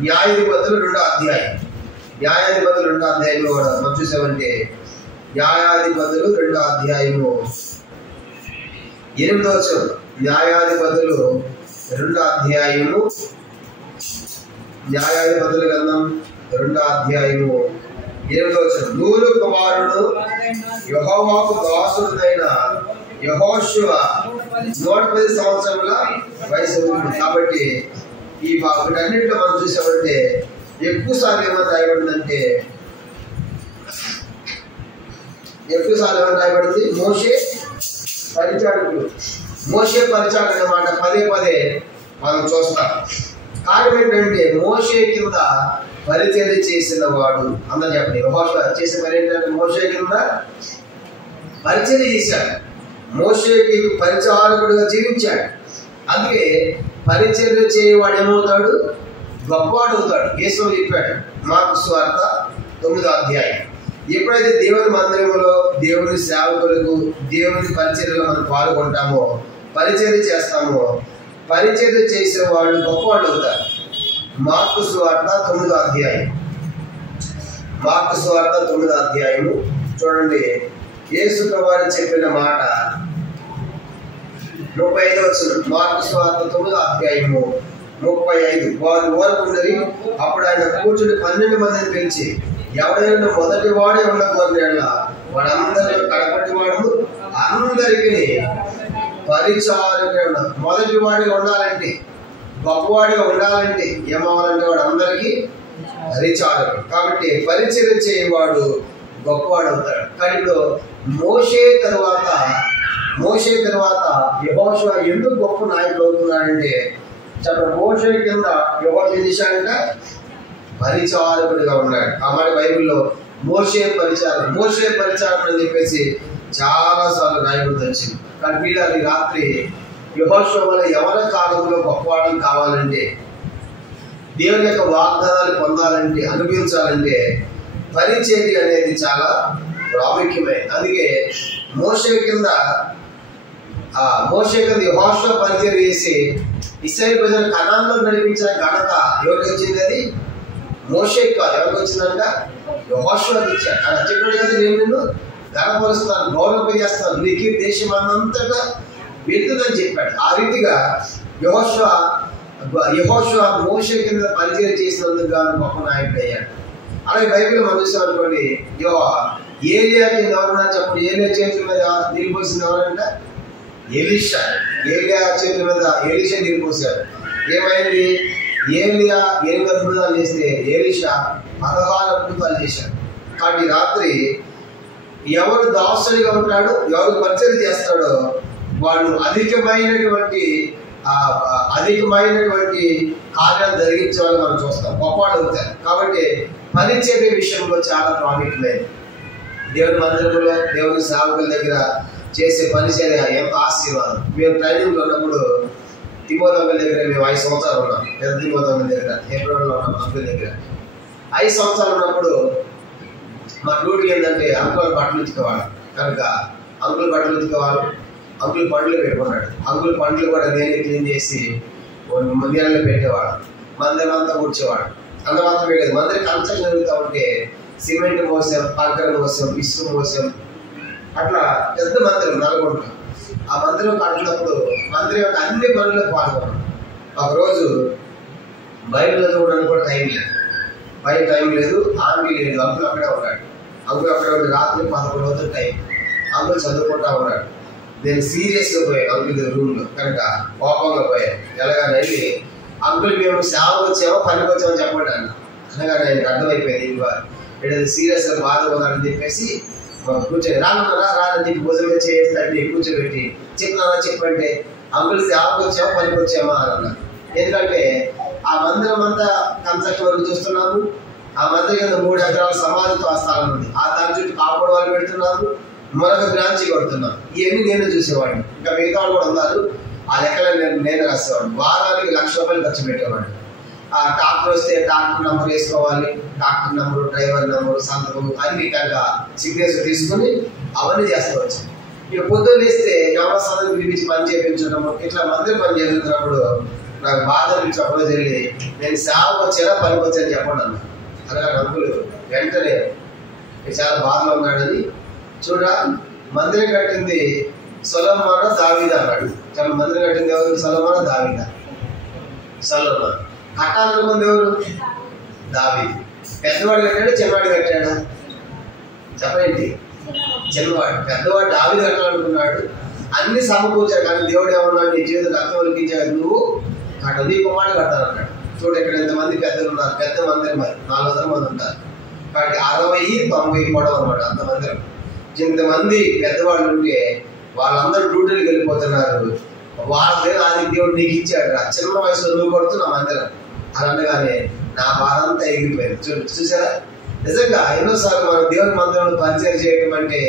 న్యాయాధిపతులు 2వ అధ్యాయం. న్యాయాధిపతులు 2వ అధ్యాయంలో కూడా మనం చూసామంటే న్యాయాధిపతులు 2వ అధ్యాయము 8వ వచనం. న్యాయాధిపతులు 2వ అధ్యాయము న్యాయాధిపతుల గ్రంథం 2వ అధ్యాయము 8వ వచనం. నూను కుమారుడు యెహోవాకు దాసుడైన యెహోషువ 110 సంవత్సరముల వయసు. కాబట్టి ఈ వీటన్నింటిలో మనం చూసామంటే ఎక్కువ సార్లు ఏమైనా రాయబడిందంటే ఎక్కువసార్లు ఏమని రాయబడింది? మోషే పరిచారకులు. మోషే పరిచారకుడు అనే మాట పదే పదే మనం చూస్తాం. కారణం ఏంటంటే మోషే కింద పరిచర్య చేసిన వాడు. అందరూ చెప్పండి, యెహోషువ చేసిన పని ఏంటంటే మోషే కింద పరిచర్య చేశాడు. మోషేకి పరిచారకుడుగా జీవించాడు. అందుకే పరిచర్య చేయవాడు ఏమవుతాడు? గొప్పవాడు అవుతాడు. యేసు చెప్పాడు మార్కు సువార్త 9వ అధ్యాయం. ఎప్పుడైతే దేవుని మందిరంలో దేవుని సేవకులకు దేవుని పరిచర్యలో మనం పాల్గొంటామో, పరిచర్య చేస్తామో, పరిచర్య చేసే వాళ్ళు గొప్పవాళ్ళు అవుతారు. మార్కు సువార్త 9వ అధ్యాయం. మార్కు సువార్త 9వ అధ్యాయము చూడండి. యేసు ప్రభువు చెప్పిన మాట 35వ వచనం. మార్కు సువార్త 9వ అధ్యాయము 35. వారు ఊరకుండరి. అప్పుడు ఆయన కూర్చుని 12 మందిని పిలిచి, ఎవడైనా మొదటి వాడే ఉండకూడదు, వాడందరిలో కడపటి వాడు, అందరికీ పరిచారకుడు. మొదటి వాడిగా ఉండాలంటే, గొప్పవాడిగా ఉండాలంటే ఏమవ్వాలంటే వాడు అందరికీ పరిచారకుడు. కాబట్టి పరిచర్య చేయవాడు గొప్పవాడు అవుతాడు. కానీ ఇప్పుడు మోషే తర్వాత యెహోషువ ఎందుకు గొప్ప నాయకుడు అవుతున్నాడంటే, చెప్పండి, మోషే కింద యెహోషువ చేశాడంట పరిచారకుడిగా ఉన్నాడు. ఆ మాట బైబిల్లో మోషే పరిచారకుడు అని చెప్పేసి చాలా సార్లు రాయబడి వచ్చింది. కానీ వీళ్ళ రాత్రి యెహోషువ వల్ల ఎవరి కాలంలో గొప్పవాళ్ళని కావాలంటే, దేవుని యొక్క వాగ్దానాలు పొందాలంటే, అనుభవించాలంటే పరిచర్య అనేది చాలా ప్రాముఖ్యమైనది. అందుకే మోషే కింద యెహోషువ పరిచర్య చేసి ఇశ్రాయేలు ప్రజలు కనాన్లో నడిపించిన ఘనత ఎవరికి వచ్చింది? అది మోషేకి కాదు. ఎవరికి వచ్చిందంట? యెహోషువకి ఇచ్చాడు. అలా చెప్పాడు కదా, నేను నిన్ను గణపరుస్తాను, గౌరవింపజేస్తాను, నీకు దేశం అంతటా వెళ్తుందని చెప్పాడు. ఆ రీతిగా యెహోషువ మోషే కింద పరిచయం చేసినందుకు గాను గొప్ప నాయకుడు అయ్యాడు. అలాగే బైబిల్ మనం చూసాం అనుకోండి, ఏలియా కింద ఎవరున్నా చెప్పండి, ఏలియా చేతుల మీద నీళ్ళు పోసింది ఎవరంట? ఎలీషా. ఏలియా చేతుల మీద ఎలీషా నీళ్ళు పోసాడు. ఏమైంది? ఏలియా 8 అద్భుతాలు చేస్తే ఎలీషా 16 అద్భుతాలు చేశాడు. కాబట్టి రాత్రి ఎవరు దాసుడిగా ఉంటాడో, ఎవరు పరిచయం చేస్తాడో వాళ్ళు అధికమైనటువంటి కార్యాలు జరిగించే వాళ్ళు మనం చూస్తాం, గొప్పవాళ్ళు అవుతారు. కాబట్టి పరిచర్య విషయంలో చాలా ప్రాముఖ్యమైనది. దేవుని మందిరంలో దేవుని సేవకుల దగ్గర చేసే పరిచర్య ఎంత ఆశీర్వాదం. మేము ట్రైనింగ్లో ఉన్నప్పుడు తిమోతి దగ్గర మేము 5 సంవత్సరాలు ఉన్నాం. పెద్ద తిమోతి దగ్గర హెబ్రోన్లో ఉన్నాం. అంకుల్ దగ్గర 5 సంవత్సరాలు ఉన్నప్పుడు మా డ్యూటీ ఏంటంటే అంకుల్ బట్టలు ఉతికేవాడు. కనుక అంకుల్ బట్టలు ఉతికేవాడు, అంకుల్ పండ్లు పెట్టుకున్నాడు. అంకుల్ పండ్లు కూడా నేనే క్లీన్ చేసి మందిరాల్లో పెట్టేవాడు. మందిరం అంతా కూర్చేవాడు. అంత మాత్రమే లేదు, మందిరం కన్స్ట్రక్షన్ జరుగుతూ ఉంటే సిమెంట్ మోసాం, కంకర మోసాం, ఇసుక మోసాం. అట్లా పెద్ద మందిరం నల్గొండ. ఆ మందిరం కట్టినప్పుడు మందిరం యొక్క అన్ని పనుల్లో పాల్గొన్నాం. ఒకరోజు బైబిల్ చదవడానికి కూడా టైం లేదు, ఆంటీ లేదు. అంకుల్ అక్కడే ఉన్నాడు. అంకుల్ అక్కడే ఉండి రాత్రి 11 అవుతుంది టైం. అంకుల్ చదువుకుంటా ఉన్నాడు. నేను సీరియస్గా పోయాను అంకుల్ రూమ్లో. కనుక కోపంగా పోయాను. ఎలాగని వెళ్ళి, అంకుల్ మేము సేవకు వచ్చామో పనికి వచ్చామో చెప్పండి అన్న. అనగా ఆయనకు అర్థమైపోయింది, ఏదైనా సీరియస్గా బాధగా ఉన్నాడని చెప్పేసి కూర్చొని రాని చెప్పి భుజం చేసి కూర్చోబెట్టి చెప్పంటే అంకుల్ సేవకు వచ్చామో పనికి వచ్చామా అని అన్నారు. ఎందుకంటే ఆ మందిరం అంతా కన్స్ట్రక్షన్ వరకు చూస్తున్నాము. ఆ మందిరం కింద 3 ఎకరాల సమాధితో ఆ స్థలం ఉంది. ఆ దాని చుట్టూ కాపాడు వాళ్ళు పెడుతున్నారు, మరొక బ్రాంచి కొడుతున్నాం. ఇవన్నీ నేను చూసేవాడిని. ఇంకా మిగతా వాళ్ళు కూడా ఉన్నారు. ఆ లెక్కలను నేను రాసేవాడిని. వారానికి ₹1,00,000 ఖర్చు పెట్టేవాడిని. ఆ ట్రాక్టర్ వస్తే ట్రాక్టర్ నెంబర్ వేసుకోవాలి, ట్రాక్టర్ నెంబరు, డ్రైవర్ నెంబరు, సంతకం అన్ని కనుక సిగ్నేచర్ తీసుకుని అవన్నీ చేస్తూ వచ్చాను. ఇక పొద్దున్న వేస్తే వ్యవస్థలను పిలిపించి పని చేయించడము, ఇట్లా మందిరం పని చేస్తున్నప్పుడు నాకు బాధ అనిపించినప్పుడు వెళ్ళి, నేను సేవకు వచ్చేలా పనికి వచ్చాను చెప్పండి అన్న. అనగా అంకులు వెంటనే చాలా బాధలో ఉన్నాడని, చూడ మందిరం కట్టింది సొలొమోనా దావీదా అన్నాడు. చాలా మందిరం కట్టింది ఎవరు? సొలొమోనా దావీదా? సొలొమోను. కట్టాలనుకుంది ఎవరు? దావీదు. పెద్దవాడు కట్టాడా చిన్నవాడు కట్టాడా? చెప్పండి. చిన్నవాడు. పెద్దవాడు దావీదు కట్టాలనుకున్నాడు, అన్ని సమకూర్చాడు. కానీ దేవుడు ఏమన్నాడు? నీ జీవితం అర్థం వలికించాడు, నువ్వు కట్టాలి, నీ కుమారుడు కట్టాలన్నాడు. చూడు ఇక్కడ ఎంతమంది పెద్దలు ఉన్నారు, పెద్ద మందిరం, మరి 400 మంది ఉంటారు. కాబట్టి 60, 90 పొడవు అనమాట అంత మందిరం. ఇంతమంది పెద్దవాళ్ళు ఉంటే వాళ్ళందరూ డ్యూటీలకు వెళ్ళిపోతున్నారు. వాళ్ళ దగ్గర ఆది దేవుడు నీకు ఇచ్చాడు, ఆ చిన్న వయసులో నువ్వు కొడుతున్నా మందిరం అని అనగానే నా బాధ అంతా ఎగిరిపోయింది. చూసారా, నిజంగా ఎన్నోసార్లు మనం దేవుని మందిరంలో పరిచయం చేయడం అంటే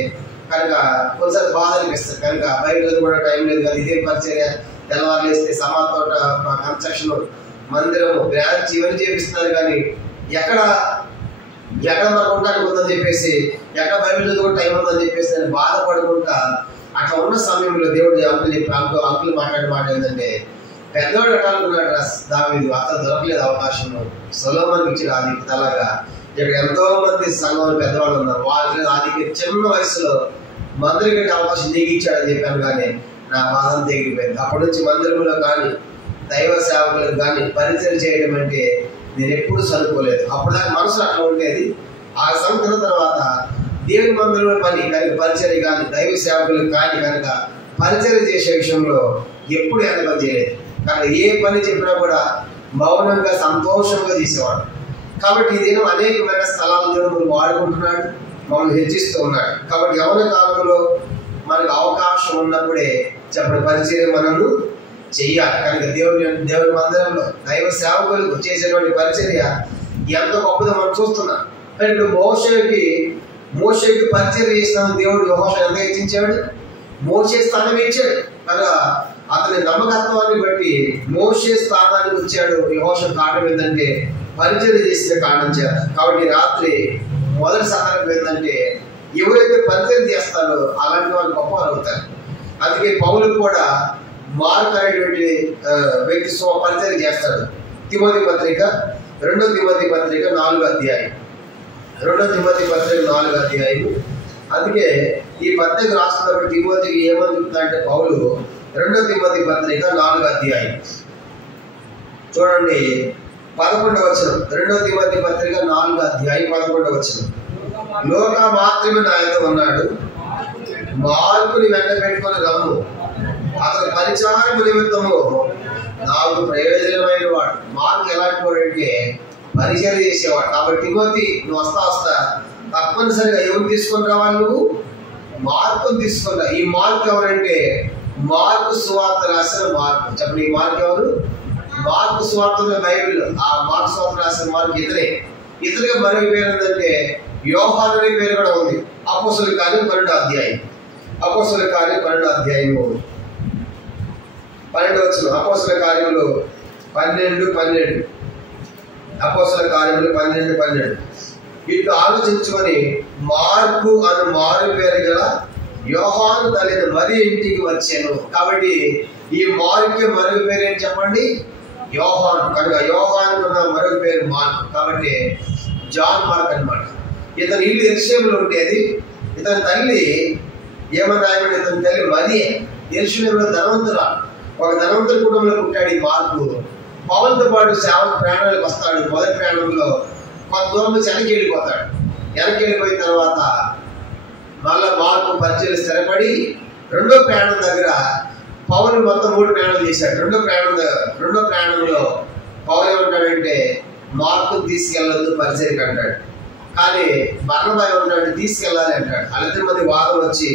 కనుక కొన్నిసార్లు బాధ అనిపిస్తుంది. కనుక బయట కూడా టైం లేదు కదా, ఇదే పరిచర్య, తెల్లవారులు వేస్తే సమాతోట కన్స్ట్రక్షన్ మందిరము బ్రాంచ్ ఇవన్నీ చేపిస్తున్నారు. కానీ ఎక్కడ మనకు ఉండడానికి ఉందని చెప్పేసి, ఎక్కడ బైబిల్ చదువుకు టైం ఉందని చెప్పేసి నేను బాధపడుకుంటా అట్లా ఉన్న సమయంలో దేవుడు అంకులు మాట్లాడే మాట ఏంటంటే, పెద్దవాడు ఎట్టాలనుకున్నాడు దావీదు, అతను దొరకలేదు అవకాశం, సొలొమోనుకి ఇచ్చిన ఆధిక్యత. అలాగా ఇక్కడ ఎంతో మంది సంఘంలో పెద్దవాళ్ళు ఉన్నారు, వాళ్ళకి ఆధిక్యత చిన్న వయసులో మందిరం కట్టే అవకాశం నీకు ఇచ్చాడని చెప్పాను. కానీ నా బాధం తెగిపోయింది. అప్పటి నుంచి మందిరంలో కానీ దైవ సేవకులకు కానీ పరిచయం చేయడం అంటే నేను ఎప్పుడు చదువుకోలేదు. అప్పుడు దాకా మనసులో అట్లా ఉండేది. ఆ సంగతి తర్వాత దేవుని మందిరంలో పని కనుక పరిచర్య కానీ దైవ సేవకులకు కానీ కనుక పరిచర్య చేసే విషయంలో ఎప్పుడు ఎంతగా చేయలేదు. కనుక ఏ పని చెప్పినా కూడా మౌనంగా సంతోషంగా తీసేవాడు. కాబట్టి ఈ దినం అనేకమైన స్థలాలు దేవుడు వాడుకుంటున్నాడు, మమ్మల్ని హెచ్చిస్తూ ఉన్నాడు. కాబట్టి యవ్వన కాలంలో మనకు అవకాశం ఉన్నప్పుడే చెప్పిన పరిచర్య మనము చెయ్యాలి. కనుక దేవుని మందిరంలో దైవ సేవకులకు చేసేటువంటి పరిచర్య ఎంతో గొప్పదో మనం చూస్తున్నాం. ఇప్పుడు మోషేకి పరిచర్య చేసిన దేవుడు యెహోషువ ఎంత హెచ్చించాడు, మోషే స్థానం ఇచ్చాడు. కనుక అతని నమ్మకత్వాన్ని బట్టి మోషే స్థానానికి వచ్చాడు యెహోషువ. కారణం ఏంటంటే పరిచర్య చేసిన కారణం చేత. కాబట్టి రాత్రి మొదటి సందర్భం ఏంటంటే ఎవరైతే పరిచర్య చేస్తారో అలాంటి వాళ్ళు గొప్పవారు అవుతారు. అందుకే పౌలు కూడా మార్క్ అనేటువంటి వ్యక్తి పరిచర్య చేస్తాడు. తిమోతి పత్రిక 2 తిమోతి పత్రిక 4వ అధ్యాయం, 2 తిమోతి పత్రిక 4వ అధ్యాయం. అందుకే ఈ పత్రిక రాస్తున్నప్పుడు తిమోతికి ఏమని చెప్తాడంటే పౌలు 2 తిమోతి పత్రిక 4వ అధ్యాయం చూడండి 11వ వచనం. 2 తిమోతి పత్రిక 4వ అధ్యాయం 11వ వచనం. లోక మాత్రమే నాయన ఉన్నాడు, మార్కుని వెంట పెట్టుకొని రమ్ము, అతని పరిచారము నిమిత్తము నాకు ప్రయోజనమైన వాడు. మార్కు ఎలాంటి వాడు అంటే పరిచయం చేసేవాడు. కాబట్టి తిమోతి నువ్వు వస్తా తప్పనిసరిగా ఎవరు తీసుకొని రావాలి, నువ్వు మార్కుని తీసుకొని రా. ఈ మార్కు ఎవరంటే మార్కు సువార్త రాసిన మార్కు. చెప్పండి, ఈ మార్కు ఎవరు? మార్కు సువార్త బైబిల్. ఆ మార్కు సువార్త రాసిన మార్కు ఇతరుగా మరొక పేరు ఏంటంటే యోహాను అనే పేరు కూడా ఉంది. అపోస్తలుల కార్యం 12వ అధ్యాయం, అపోస్తలుల కార్యం 12వ అధ్యాయము 12వ వచనం. అపోస్తలుల కార్యములు 12 అపోస్తలుల కార్యములు 12 ఇటు ఆలోచించుకొని మార్కు అను మారు పేరు గల యోహాను తల్లిన మరి ఇంటికి వచ్చాను. కాబట్టి ఈ మార్కు మరొక పేరు ఏంటి చెప్పండి? యోహాను. కనుక యోహాను ఉన్న మరొక పేరు మార్కు. కాబట్టి జాన్ మార్క్ అనమాట. ఇతని ఇల్లు యెరూషలేములో ఉండేది. ఇతని తల్లి ఏమని రాయబడి, ఇతని తల్లి మరి యెరూషలేములో ధనవంతురాలు. ఒక ధనవంతుల కుటుంబంలో పుట్టాడు ఈ మార్కు. పౌలుతో పాటు సేవకు ప్రయాణాలకు వస్తాడు. మొదటి ప్రయాణంలో కొంత దూరం వెనక్కి వెళ్ళిపోతాడు. వెనక్కి వెళ్ళిపోయిన తర్వాత మళ్ళా మార్కు పరిచయం స్థిరపడి రెండో ప్రయాణం దగ్గర పౌలు మొత్తం 3 ప్రయాణాలు చేశాడు. రెండో ప్రయాణంలో పౌలు ఏమంటాడంటే మార్కును తీసుకెళ్ళొద్దు పరిచయకి అంటాడు. కానీ బర్నబా ఏమంటాడు, తీసుకెళ్ళాలి అంటాడు. వాళ్ళిద్దరి మధ్య వాదం వచ్చి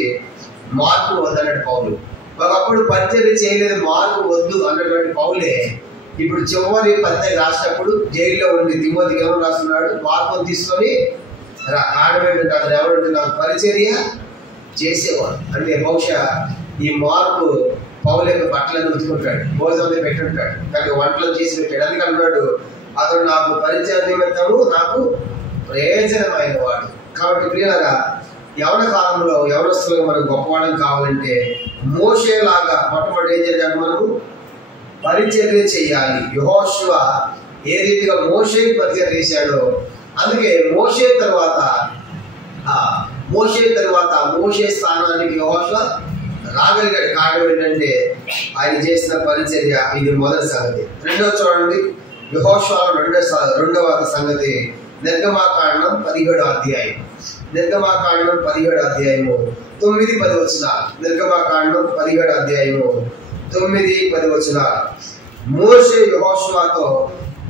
మార్కును వద్దన్నాడు పౌలు. ఒకప్పుడు పరిచయం చేయలేదు, మార్కు వద్దు అన్నటువంటి పౌలే ఇప్పుడు చివరి పత్రిక రాసినప్పుడు జైల్లో ఉండి తిమోతికి ఏమని రాస్తున్నాడు, మార్కును తీసుకొని కారణం ఏంటంటే అతను ఎవరంటే నాకు పరిచర్య చేసేవాడు. అంటే బహుశా ఈ మార్కు పౌలు యొక్క బట్టలను ఉతుకుంటాడు, భోజనం పెట్టుంటాడు, కానీ వంటలు చేసి పెట్టాడు. అందుకే అన్నాడు అతడు నాకు పరిచయ నిమిత్తము నాకు ప్రయోజనమైన వాడు. కాబట్టి ప్రియులారా, యవన కాలంలో యవనస్తులుగా మనకు గొప్పవాళ్ళం కావాలంటే మోషేలాగా మొట్టమొదటి ఏం చేయాలి, మనము పరిచర్య చేయాలి. యెహోషువ ఏ రీతిగా మోషేకి పరిచర్య చేశాడో అందుకే మోషే తర్వాత మోషే స్థానానికి యెహోషువ రాగలిగాడు. కారణం ఏంటంటే ఆయన చేసిన పరిచర్య. ఇది మొదటి సంగతి. రెండవ చూడండి, యెహోషువ రెండవ సంగతి నిర్గమాకాండం 17వ అధ్యాయం. నిర్గమాకాండం 17వ అధ్యాయము 9-10 వచనాలు. నిర్గమాకాండం 17వ అధ్యాయము 9-10 వచనాలు. మోషే యెహోషువతో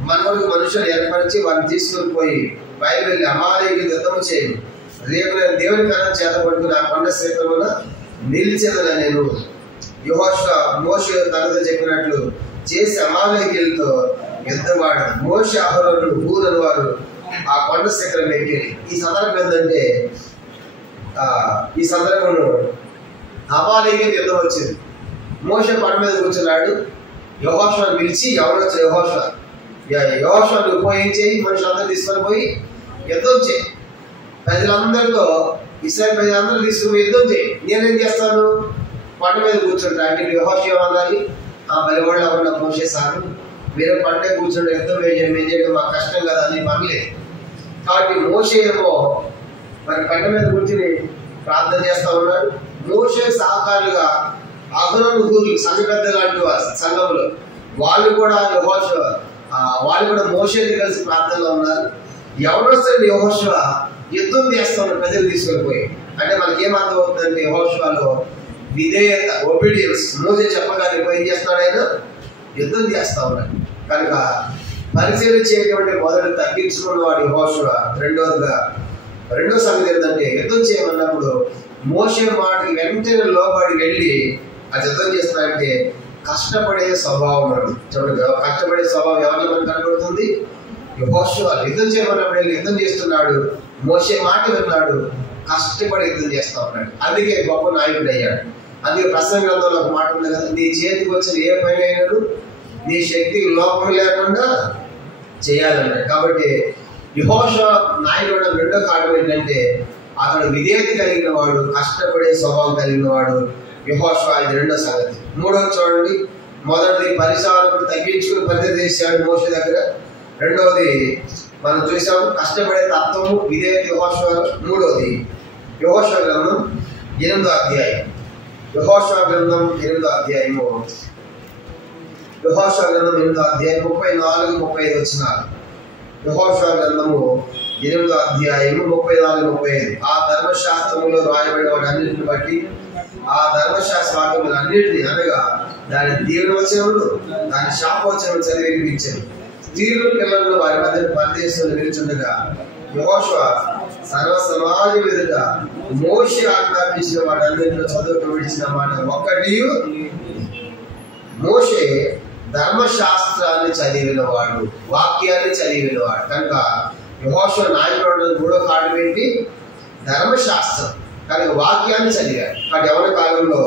మనుషులు ఏర్పరిచి వారిని తీసుకొని పోయి బయలువెళ్ళి అమాలేకీయులతో యుద్ధము చేయను, రేపు నేను దేవుని కన్నా చేత పట్టుకుని ఆ కొండ శిఖరమున నిలిచెదను నేను. యెహోషువ మోషే తనతో చెప్పినట్లు చేసి అమాలేకీయులతో యుద్ధమాడు. మోషే అహరోను హూరు వారు ఆ కొండ శిఖరం ఎక్కి. ఈ సందర్భం ఏంటంటే ఈ సందర్భంలో అమాలేకీయులతో యుద్ధం వచ్చింది. మోషే కొండ మీద కూర్చున్నాడు. యెహోషువను పిలిచి ఎవరు వచ్చి యెహోషువ నువ్వు పోయి ఏం చేయి, మనుషులందరూ తీసుకొని పోయి యుద్ధం చేయి, ప్రజలందరితో ఇశ్రాయేలు ప్రజలందరూ తీసుకుని యుద్ధం చేయి. నేనేం చేస్తాను, కొండ మీద కూర్చుంటా అంటే యెహోషువ అనాలి బలివాళ్ళు అవ్వండి మోషే సార్ మీరు పండే కూర్చుంటే యుద్ధం మేము చేయడం మాకు కష్టం కదా అని పనిలేదు. కాబట్టి మోషే ఏమో మరి కొండ మీద కూర్చుని ప్రార్థన చేస్తా ఉన్నాడు. మోషే సహకారులుగా అహరోను హూరు సంఘ పెద్ద లాంటి వారు సంఘంలో వాళ్ళు కూడా యెహోషువ వాళ్ళు కూడా మోషేని కలిసి ప్రార్థనలో ఉన్నారు. ఎవరు వస్తే యెహోషువ యుద్ధం చేస్తా ఉన్నారు ప్రజలు తీసుకొని పోయి. అంటే మనకి ఏం అర్థం అవుతుందంటే యెహోషువలో విధేయత, ఒబీడియన్స్. మోషే చెప్పగానే పోయి ఏం చేస్తున్నాడు, ఆయన యుద్ధం చేస్తా ఉన్నాడు. కనుక పరిచయం చేయటువంటి మొదటి తగ్గించుకున్న వాడు యెహోషువ. రెండో సంగతి ఏంటంటే యుద్ధం చేయమన్నప్పుడు మోషే మాటకి వెంటనే లోబడి వెళ్ళి ఆ యుద్ధం చేస్తున్నాడంటే కష్టపడే స్వభావం మనది. చూడండి, కష్టపడే స్వభావం ఎవరిలో మనకు కనబడుతుంది, యెహోషువ. యుద్ధం చేయమన్నప్పుడు వెళ్ళి యుద్ధం చేస్తున్నాడు, మోషే మాట విన్నాడు, కష్టపడి యుద్ధం చేస్తా ఉన్నాడు. అందుకే గొప్ప నాయకుడు అయ్యాడు. అందుకే ప్రసంగ గ్రంథంలో ఒక మాట ఉంది కదా, నీ చేతికి వచ్చిన ఏ పని అయినాడు నీ శక్తికి లోపం లేకుండా చేయాలన్నాడు. కాబట్టి యెహోషువ నాయకుడు రెండో కారణం ఏంటంటే అతడు విధేయత కలిగిన వాడు, కష్టపడే స్వభావం కలిగిన వాడు యెహోషువ. ఇది రెండో సంగతి. మూడోది చూడండి, మొదటిది పరిసరాలకు తగ్గించుకుని పరిచయం చేశాడు మోషే దగ్గర. రెండవది మనం చూసాము కష్టపడే తత్వము, విధేయత యెహోషువ. మూడవది యెహోషువ గ్రంథం 8వ అధ్యాయం. యెహోషువ గ్రంథం 8వ అధ్యాయము 34-35 వచనాలు. యెహోషువ గ్రంథము 8వ అధ్యాయము 34-35. ఆ ధర్మశాస్త్రములో రాయబడిన వాటి అన్నింటిని బట్టి ఆ ధర్మశాస్త్ర వాక్యములు అన్నింటినీ అనగా దాని దీవెన వచనములు దాని శాపవచనములు చదివి వినిపించారు. స్త్రీలు పిల్లలను వారి మధ్య పరదేశంలో నిలుచుండగా యెహోషువ సర్వ సమాజం ఎదుట మోషే ఆజ్ఞాపించిన వాటన్నింటిలో చదువుకు విడిచిన మాట ఒక్కటి, మోషే ధర్మశాస్త్రాన్ని చదివినవాడు, వాక్యాన్ని చదివినవాడు. కనుక యెహోషువ నాయకుడు మూడో కారణం ఏంటి, ధర్మశాస్త్రం. కనుక వాక్యాన్ని చదివాడు. కాబట్టి ఎవరి కాలంలో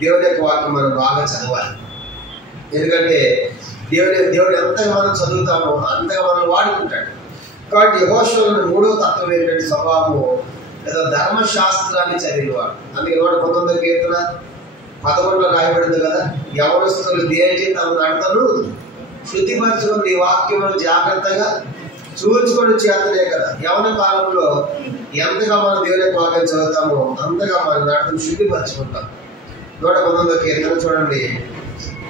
దేవుని యొక్క వాక్యం మనం బాగా చదవాలి. ఎందుకంటే దేవుడు ఎంతగా మనం చదువుతామో అంతగా మనం వాడుకుంటాడు. కాబట్టి యెహోషువ మూడో తత్వం ఏంటంటే స్వభావము లేదా ధర్మశాస్త్రాన్ని చదివినవాడు. అందుకే 119వ కీర్తన 11లో రాయబడింది కదా, యవనస్తులు దేని తమ నడతను శుద్ధిపరచుకుని నీ వాక్యమును జాగ్రత్తగా చూచుకొని చేతనే కదా. యవన కాలంలో ఎంతగా మనం దేవుని యొక్క వాక్యం చదువుతామో అంతగా మన నడతను శుద్ధిపరచుకుంటాం. 119వ కీర్తన చూడండి,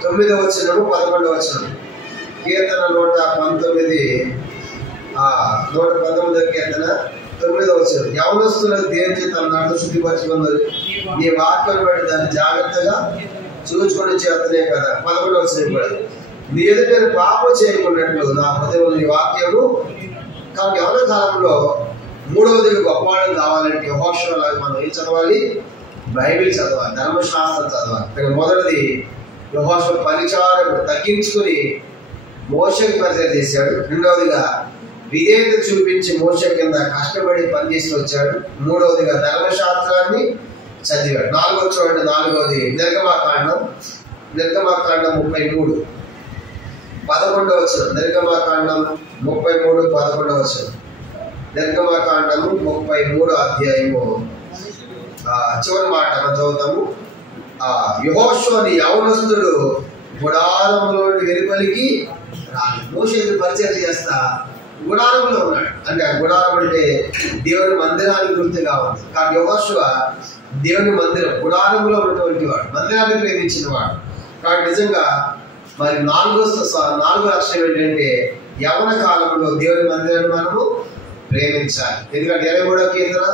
9వ వచనము 11వ వచనం. కీర్తన 119వ కీర్తన 9వ వచనం. యవనస్తులకు దేని తమ నడత శుద్ధిపరచుకున్నారు నీ వాక్యం బట్టి దాన్ని జాగ్రత్తగా చూచుకొని చేతనే కదా. 11వ వచనం కూడా, నీ ఎదుట పాపం చేయకున్నట్లు నా హృదయంలో నీ వాక్యము. కాబట్టి యవన కాలంలో మూడవది గొప్పవాడు కావాలంటే యెహోషువ లాగా మనం ఏం చదవాలి, బైబిల్ చదవాలి, ధర్మశాస్త్రం చదవాలి. కానీ మొదటిది యెహోషువ పరిచారకుడు తగ్గించుకుని మోషేకి పరిచయం చేశాడు. రెండవదిగా విధేయత చూపించి మోషే కింద కష్టపడి పనిచేసి వచ్చాడు. మూడవదిగా ధర్మశాస్త్రాన్ని చదివాడు. నాలుగోది చూడండి, నాలుగోది నిర్గమాకాండం 33 11వ వచనం. నిర్గమాకాండం 33 11వ వచనం. నిర్గమాకాండము 33వ అధ్యాయము చివరి మాట మనం చదువుతాము. యెహోషువని యవనస్తుడు గుడారంలో వెలుపలికి రాలి. మోషే పరిచయం చేస్తా గుడారంలో ఉన్నాడు. అంటే ఆ గుడారం అంటే దేవుని మందిరానికి గుర్తుగా ఉంది. కాబట్టి యెహోషువ దేవుని మందిరం గుడారంలో ఉన్నటువంటి వాడు, మందిరాన్ని ప్రేమించిన వాడు. కాబట్టి నిజంగా మరి నాలుగో లక్ష్యం ఏంటంటే యవన కాలంలో దేవుని మందిరాన్ని మనము ప్రేమించాలి. ఎందుకంటే 23వ కీర్తన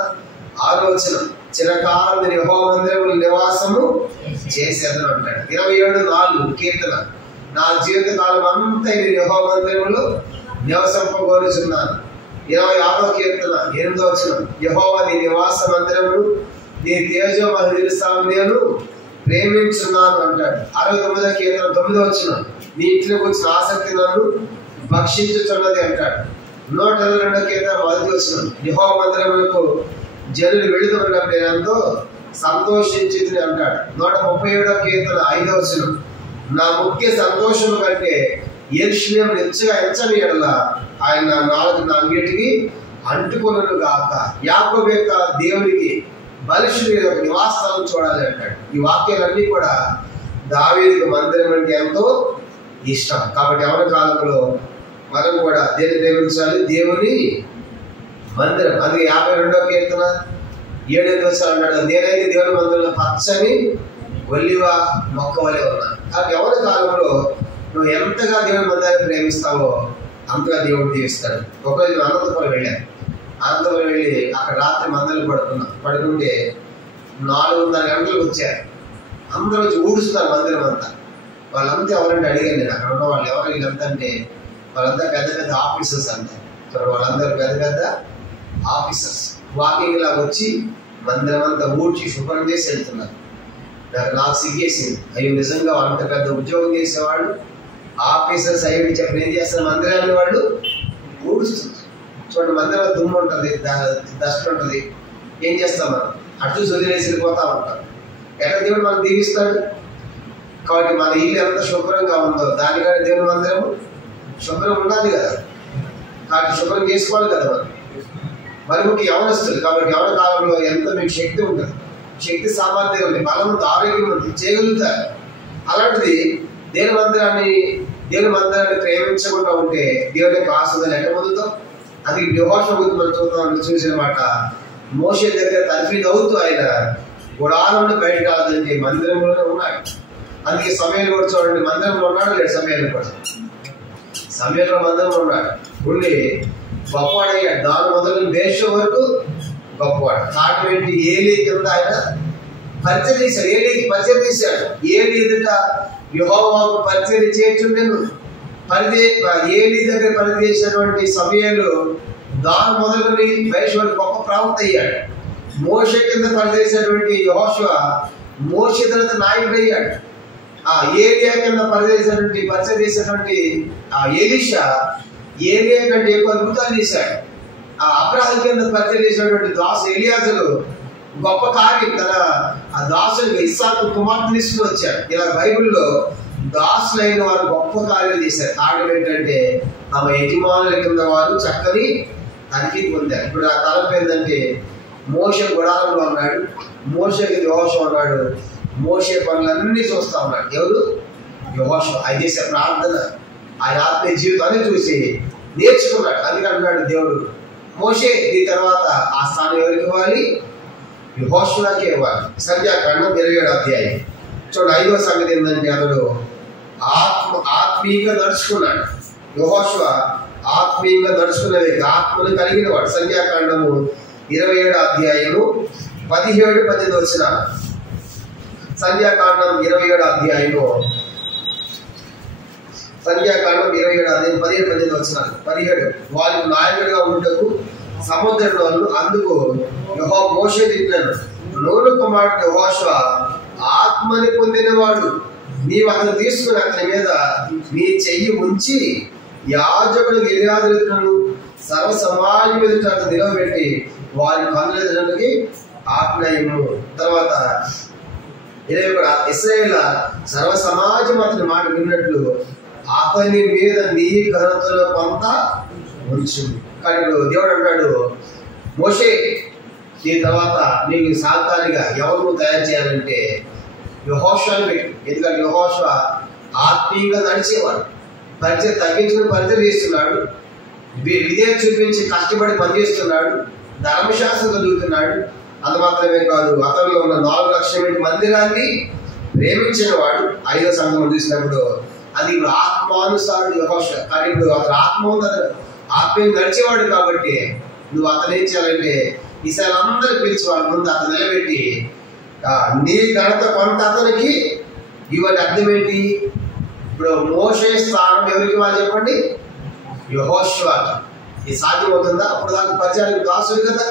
6వ వచనం, చిరకాలం నేను యెహోవా మందిరములో నివాసము చేసేదను అంటాడు. 27:4 కీర్తన, నా జీవిత కాలం అంతా నేను యెహోవా మందిరములో నివసింపగోరుచున్నాను. 26వ కీర్తన 8వ వచనం, యెహోవా నీ నివాస మందిరమును నీ తేజో మహిమను నేను ప్రేమించున్నాను అంటాడు. 69వ కీర్తన 9వ వచనం, నీ ఇంట్లో వచ్చిన ఆసక్తి నన్ను భక్షించుతున్నది అంటాడు. 122వ కీర్తన 1వ వచనం, యెహోవా మందిరములకు జనులు వెళుతున్నప్పుడు నేను ఎంతో సంతోషించింది అంటాడు. 137వ కీర్తన 5వ వచనం, నా ముఖ్య సంతోషం కంటే యెరూషలేము నెచ్చుగా ఎంచని ఎడల ఆయన నాలుగు అంగిటికి అంటుకొనును గాక. యాకోబు యొక్క దేవునికి బలిష్ఠుని యొక్క నివాసాలను చూడాలి అంటాడు. ఈ వాక్యాలన్నీ కూడా దావీదుకు మందిరం అంటే ఎంతో ఇష్టం. కాబట్టి ఎవరి కాలంలో మనం కూడా దేన్ని ప్రేమించాలి? దేవుని మందిరం. అది 52వ కీర్తన 7వ వచనం అన్నాడు, నేనైతే దేవుని మందిరంలో పచ్చని ఒలివ మొక్క వలె ఉన్నాను. కాబట్టి ఎవరి కాలంలో నువ్వు ఎంతగా దేవుని మందిరాన్ని ప్రేమిస్తావో అంతగా దేవుడు దీవిస్తాడు. ఒకరోజు అనంతపురం వెళ్ళాను. అనంతపురం వెళ్ళి అక్కడ రాత్రి మందిరం పడుకుంటే 4:30 గంటలకు వచ్చారు. అందరూ వచ్చి ఊడుస్తున్నారు మందిరం అంతా. వాళ్ళంతా ఎవరంటే అడిగాను నేను, అక్కడ ఉన్న వాళ్ళు ఎవరు వీళ్ళంతా అంటే వాళ్ళంతా పెద్ద పెద్ద ఆఫీసర్స్ అంటారు. వాళ్ళందరూ పెద్ద పెద్ద ఆఫీసర్స్ వాకింగ్ లాగా వచ్చి మందిరం అంతా ఊడ్చి శుభ్రం చేసి వెళ్తున్నారు. నాకు సిగ్గేసింది. అయ్యో నిజంగా అంత పెద్ద ఉద్యోగం చేసేవాళ్ళు ఆఫీసర్స్ అయ్యి చెప్పిన ఏం చేస్తారు? మందిరాన్ని వాళ్ళు ఊడుస్తున్నారు. చూడండి, మందిరం దుమ్ము ఉంటుంది, డస్ట్ ఉంటుంది. ఏం చేస్తాం మనం? అటు వదిలేసి వెళ్ళిపోతా ఉంటాం. ఎక్కడ దేవుడు మనకు దీవిస్తాడు? కాబట్టి మన ఇల్లు ఎంత శుభ్రంగా ఉందో దానికంటే దేవుని మందిరం శుభ్రం ఉండాలి కదా. కాబట్టి శుభ్రం చేసుకోవాలి కదా మనం. మరి మీకు యవనస్తులు కాబట్టి యవన కాలంలో ఎంత మీకు శక్తి ఉంటుంది, శక్తి సామర్థ్యం ఉంది, బలం ఉంది, ఆరోగ్యం ఉంది, చేయగలుగుతారు. అలాంటిది దేవుని మందిరాన్ని ప్రేమించకుండా ఉంటే దేవుని యొక్క ఆశీర్వాదాలు ఎక్కడ పొందుతాం? అది యెహోషువ గురించి మనం చూద్దాం. చూసిన మాట, మోషే దగ్గర తర్ఫీదు అవుతూ ఆయన గుడారంలో బయటకు రాదంటే మందిరంలోనే ఉన్నాడు. అందుకే సమయంలో కూడా చూడండి, మందిరంలో ఉన్నాడు లేడు? సమయంలో మందిరంలో ఉన్నాడు. ఉండి గొప్పవాడయ్యాడు. దాని మొదలు బేష వరకు గొప్పవాడు. కారణం ఏంటి? ఏలీ కింద ఆయన పరిచయం చేశాడు. ఏలీకి పరిచయం చేశాడు. ఏలీ ఎదుట యెహోవాకు పరిచయం చేయుచుండెను. ఏలీ దగ్గర పరిచయం చేసినటువంటి సమయాలు దాని మొదలుని బేష వరకు గొప్ప ప్రవక్త అయ్యాడు. మోషే కింద పనిచేసినటువంటి యెహోషువ మోషే తర్వాత నాయకుడు అయ్యాడు. ఏలియా కింద పరిచయం చేసినటువంటి ఎలీషా ఏలియా కంటే ఎక్కువ అద్భుతాలు చేశాడు. అబ్రహాం కింద పరిచయం చేసినటువంటి దాసు ఎలియాజరు గొప్ప కార్యం తన దాసులకు ఇస్సాకు కుమార్తె తీసుకుని వచ్చాడు. ఇలా బైబిల్లో దాసులైన వారు గొప్ప కార్యాలు చేశారు. కారణం ఏంటంటే తమ యజమానుల కింద వారు చక్కని తనిఖీ పొందారు. ఇప్పుడు ఆ తలంపు ఏంటంటే మోషే గుడారంలో ఉన్నాడు, మోషేకి యెహోషువ ఉన్నాడు. మోషే పనులన్నీ చూస్తా ఉన్నాడు. ఎవరు? యెహోషువ. ఆయన చేసే ప్రార్థన, ఆయన ఆత్మీయ జీవితాన్ని చూసి నేర్చుకున్నాడు. అందుకంటున్నాడు దేవుడు, మోషే ఈ తర్వాత ఆ స్థానం ఎవరికి ఇవ్వాలి? యెహోషువకే ఇవ్వాలి. సంఖ్యాకాండం 27వ అధ్యాయం చూడండి. 5వ సంగతి ఏంటంటే అతడు ఆత్మీయంగా నడుచుకున్నాడు. యెహోషువ ఆత్మీయంగా నడుచుకునే వ్యక్తి, ఆత్మను కలిగిన వాడు. సంఖ్యాకాండము 27వ అధ్యాయము 17-18 వచ్చిన సంఖ్యాకాండం 27వ అధ్యాయము 17-18 వచ్చిన 17 వారికి నాయకుడిగా ఉండటకు సముద్రంలో అందుకు మోషే తిన్నాడు. నూను కుమారుడు యెహోషువ ఆత్మని పొందినవాడు. నీవు అతను తీసుకుని అతని మీద నీ చెయ్యి ఉంచి యాజకుడు ఎలియాజరును సర్వ సమాజం ఎదుట అతను నిలవబెట్టి వారి కన్నులకి ఆజ్ఞయము. తర్వాత 21 ఇశ్రాయేలు సర్వ సమాజం అతని మాట విన్నట్లు అతని మీద నీ ఘనతలో కొంత ఉంచు. కానీ ఇప్పుడు దేవుడు అంటాడు, మోషే ఈ తర్వాత నీకు సహకారిగా ఎవరు తయారు చేయాలంటే యెహోషువని పెట్టు. ఎందుకంటే యెహోషువ ఆత్మీయంగా నడిచేవాడు. పరిచయం తగ్గించుకుని పరిచయం చేస్తున్నాడు, విధేయత చూపించి కష్టపడి పనిచేస్తున్నాడు, ధర్మశాస్త్రం చదువుతున్నాడు. అంత మాత్రమే కాదు, అతనిలో ఉన్న 4 లక్షల మందిరాన్ని ప్రేమించిన వాడు. 5వ సంఘం చూసినప్పుడు అది ఇప్పుడు ఆత్మానుసారుడు యెహోషువ. కానీ ఇప్పుడు అతను ఆత్మ ఉంది, అతను ఆత్మీయంగా నడిచేవాడు. కాబట్టి నువ్వు అతను ఏం చేయాలంటే ఈసారి పిలిచి వాళ్ళ ముందు అతను నిలబెట్టి నీ ఘనత కొంత అతనికి ఇవన్నీ. అర్థం ఏంటి? ఇప్పుడు మోషే స్థానం ఎవరికి వాళ్ళు చెప్పండి? యెహోషువకి. ఇది సాధ్యమవుతుందా? అప్పుడు దాకా పరిచయానికి దాసుడు కదా.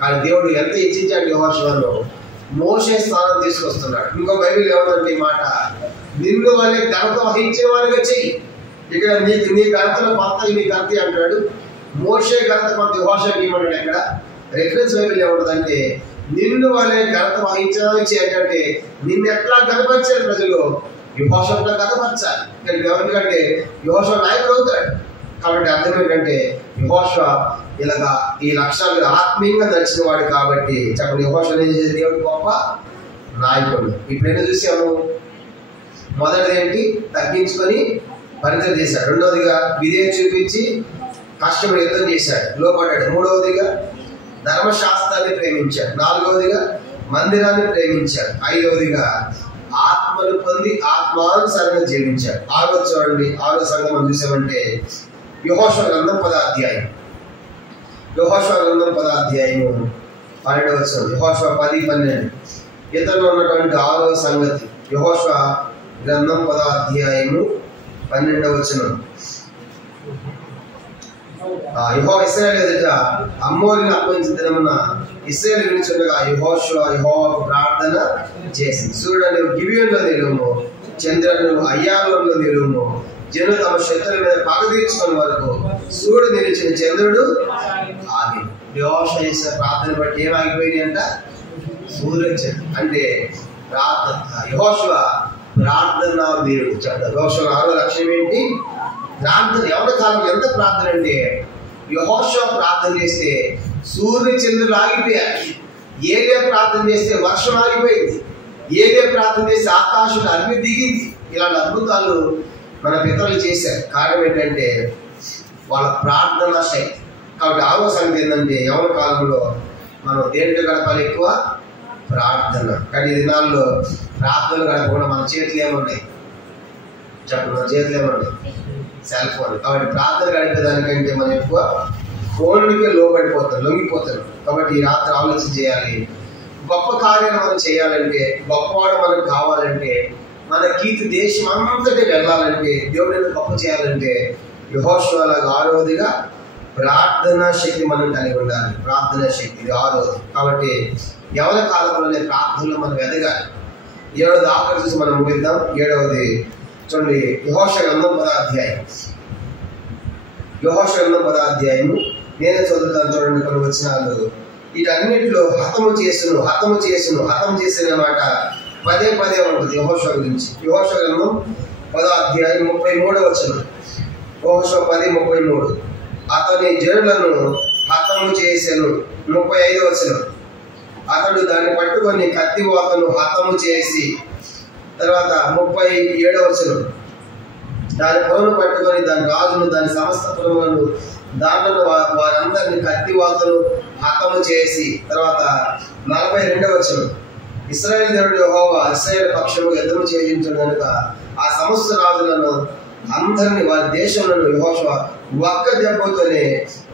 కానీ దేవుడు ఎంత ఇచ్చించాడు యెహోషువను, మోషే స్థానం తీసుకొస్తున్నాడు. ఇంకో బైబిల్ ఏమంటే ఈ మాట, నిన్ను వాళ్ళే ఘనత వహించిన వారిగా చెయ్యి. ఇక్కడ నీ ఘనతలో కొత్త నీ ఘనత అంటాడు, మోషే ఘనత కొంత యెహోషువకి ఇవ్వమన్నాడు. ఎక్కడ రిఫరెన్స్ బైబిల్ ఏముంటుందంటే నిన్ను వాళ్ళే ఘనత వహించడానికి చేయాలంటే నిన్ను ఎట్లా గనపరిచారు ప్రజలు, యెహోషువలో గనపరచాలి. ఎందుకంటే యెహోషువ నాయకుడు అవుతాడు. కాబట్టి అర్థం ఏంటంటే యెహోషువ ఇలాగా ఈ లక్ష్యాలు ఆత్మీయంగా నడిచిన వాడు కాబట్టి చెప్పండి, యెహోషువ ఏం చేసే దేవుడు గొప్ప నాయకుడు. ఇప్పుడు ఏం చూసాము, మొదటిది ఏంటి, తగ్గించుకొని పరిచయం చేశాడు. రెండవదిగా విధేయత చూపించి కష్టపడి యుద్ధం చేశాడు, లోపడ్డాడు. మూడవదిగా ధర్మశాస్త్రాన్ని ప్రేమించాడు. నాలుగవదిగా మందిరాన్ని ప్రేమించాడు. ఐదవదిగా ఆత్మను పొంది ఆత్మానుసారంగా జీవించాడు. ఆరో చూడండి, ఆరో సంఘం మనం చూసామంటే యెహోషువ గ్రంథం 10వ అధ్యాయం. యెహోషువ గ్రంథం 10వ అధ్యాయము 12వ వచనం. యెహోషువ 10:12 ఇతరులో ఉన్నటువంటి ఆరో సంగతి. యెహోషువ గ్రంథం 10వ అధ్యాయము 12వ వచనం. యెహోవా ఇశ్రాయేలు ఎదుట అమ్మోరీని అప్పగించిన దినమున ఇశ్రాయేలు విడిచుండగా యెహోవాకు ప్రార్థన చేసింది. సూర్యుడు గిబియోనులో నిలువుము, చంద్రుడు అయ్యాలోనులో నిలువుము, జనులు తమ శత్రుల మీద పగ తీర్చుకునే వరకు సూర్యుడు నిలిచిన చంద్రుడు ఆగి. యెహోషువ చేసిన ప్రార్థన బట్టి ఏం ఆగిపోయింది అంట, సూర్యుడు. అంటే ప్రార్థన, యెహోషువ ప్రార్థన వీరుడు. చెప్తారు యెహోషువ 6వ లక్ష్యం ఏంటి, ప్రార్థన. ఎవరి కాలం ఎంత ప్రార్థన అంటే యెహోషువ ప్రార్థన చేస్తే సూర్య చంద్రులు ఆగిపోయారు. ఏలియా ప్రార్థన చేస్తే వర్షం ఆగిపోయింది. ఏలియా ప్రార్థన చేస్తే ఆకాశం అగ్ని దిగింది. ఇలాంటి అద్భుతాలు మన పితరులు చేశారు. కారణం ఏంటంటే వాళ్ళ ప్రార్థన శక్తి. కాబట్టి ఆరో సంగతి ఏంటంటే ఎవరి కాలంలో మనం దేంట్లో గడపాలి, ఎక్కువ ప్రార్థన. కానీ ఈ దినాల్లో ప్రార్థనలు గడపకుండా మన చేతులు ఏమున్నాయి చెప్పండి, మన చేతులు ఏమున్నాయి, సెల్ ఫోన్. కాబట్టి ప్రార్థన గడిపేదానికంటే మనం ఎక్కువ ఫోన్లకే లొంగిపోతారు. కాబట్టి ఈ రాత్రి ఆలోచన చేయాలి. గొప్ప కార్యాలు మనం చేయాలంటే, గొప్పవాడు మనకు కావాలంటే, మన కీర్తి దేశం అంతటి వెళ్ళాలంటే, దేవుడిని గొప్ప చేయాలంటే యెహోషువలాగా 6వదిగా ప్రార్థనా శక్తి మనం కలిగి ఉండాలి. ప్రార్థనా శక్తి ఇది 6వది. కాబట్టి ఎవరి కాలంలోనే ప్రార్థనలో మనం ఎదగాలి. 7వది ఆఖరి చూసి మనం ముగిద్దాం. 7వది చూడండి, యెహోషువ గ్రంథం 10వ అధ్యాయం. యెహోషువ గ్రంథం 10వ అధ్యాయము నేనే చదువుతాను చూడండి కొన్ని వచనాలు. వీటన్నిటిలో హతము చేసిన మాట పదే ఉంటుంది యెహోషువ గురించి. యెహోషువ గ్రంథం 10వ అధ్యాయం 33వ వచనం. యెహోషువ 10:33 అతని జనులను హతము చేసెను. 35వ వచనం అతడు దాన్ని పట్టుకొని కత్తివాతను హతము చేసి. తర్వాత 37వ వచనం దాని పొలను పట్టుకొని దాని రాజును దాని సమస్త పురములను దాంట్లో వారందరినీ కత్తివాతను హతము చేసి. తర్వాత 42వ వచనం ఇశ్రాయేలు దేవుడు యెహోవా ఇశ్రాయేలు పక్షము యుద్ధము చేయించు కనుక ఆ సమస్త రాజులను అందరినీ వారి దేశంలో యెహోషువ ఒక్క దెబ్బతోనే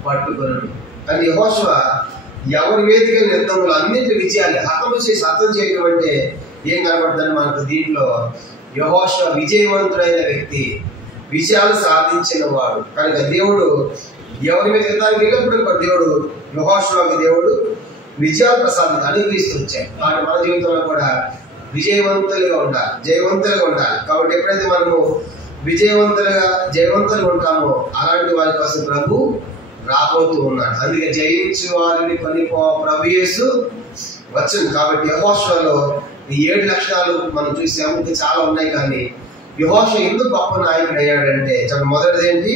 పట్టుకొనను. అని యెహోషువ ఎవరి వేదిక యుద్ధములు అన్నింటి విజయాలు హతము చేసి హతం చేయడం అంటే ఏం కనబడుతుంది మనకు దీంట్లో? యెహోషువ విజయవంతుడైన వ్యక్తి, విజయాలు సాధించిన వాడు. కనుక దేవుడు ఎవరి మీద యుద్ధానికి వెళ్ళినప్పుడు దేవుడు యెహోషువకి దేవుడు విజయాలు అనుగ్రహిస్తూ వచ్చాయి. కాబట్టి మన జీవితంలో కూడా విజయవంతులుగా ఉండాలి, జయవంతులుగా ఉండాలి. కాబట్టి ఎప్పుడైతే మనము జయవంతులుగా ఉంటామో అలాంటి వారి కోసం ప్రభు రాబోతూ ఉన్నాడు. అందుకే జయించు వారిని కొనిపో ప్రభు యేసు వచ్చును. కాబట్టి యెహోషువలో ఈ 7 లక్షణాలు మనం చూసాము. ఇంకా చాలా ఉన్నాయి. కానీ యెహోషువ ఎందుకు గొప్ప నాయకుడు అయ్యాడంటే మొదటిది ఏంటి,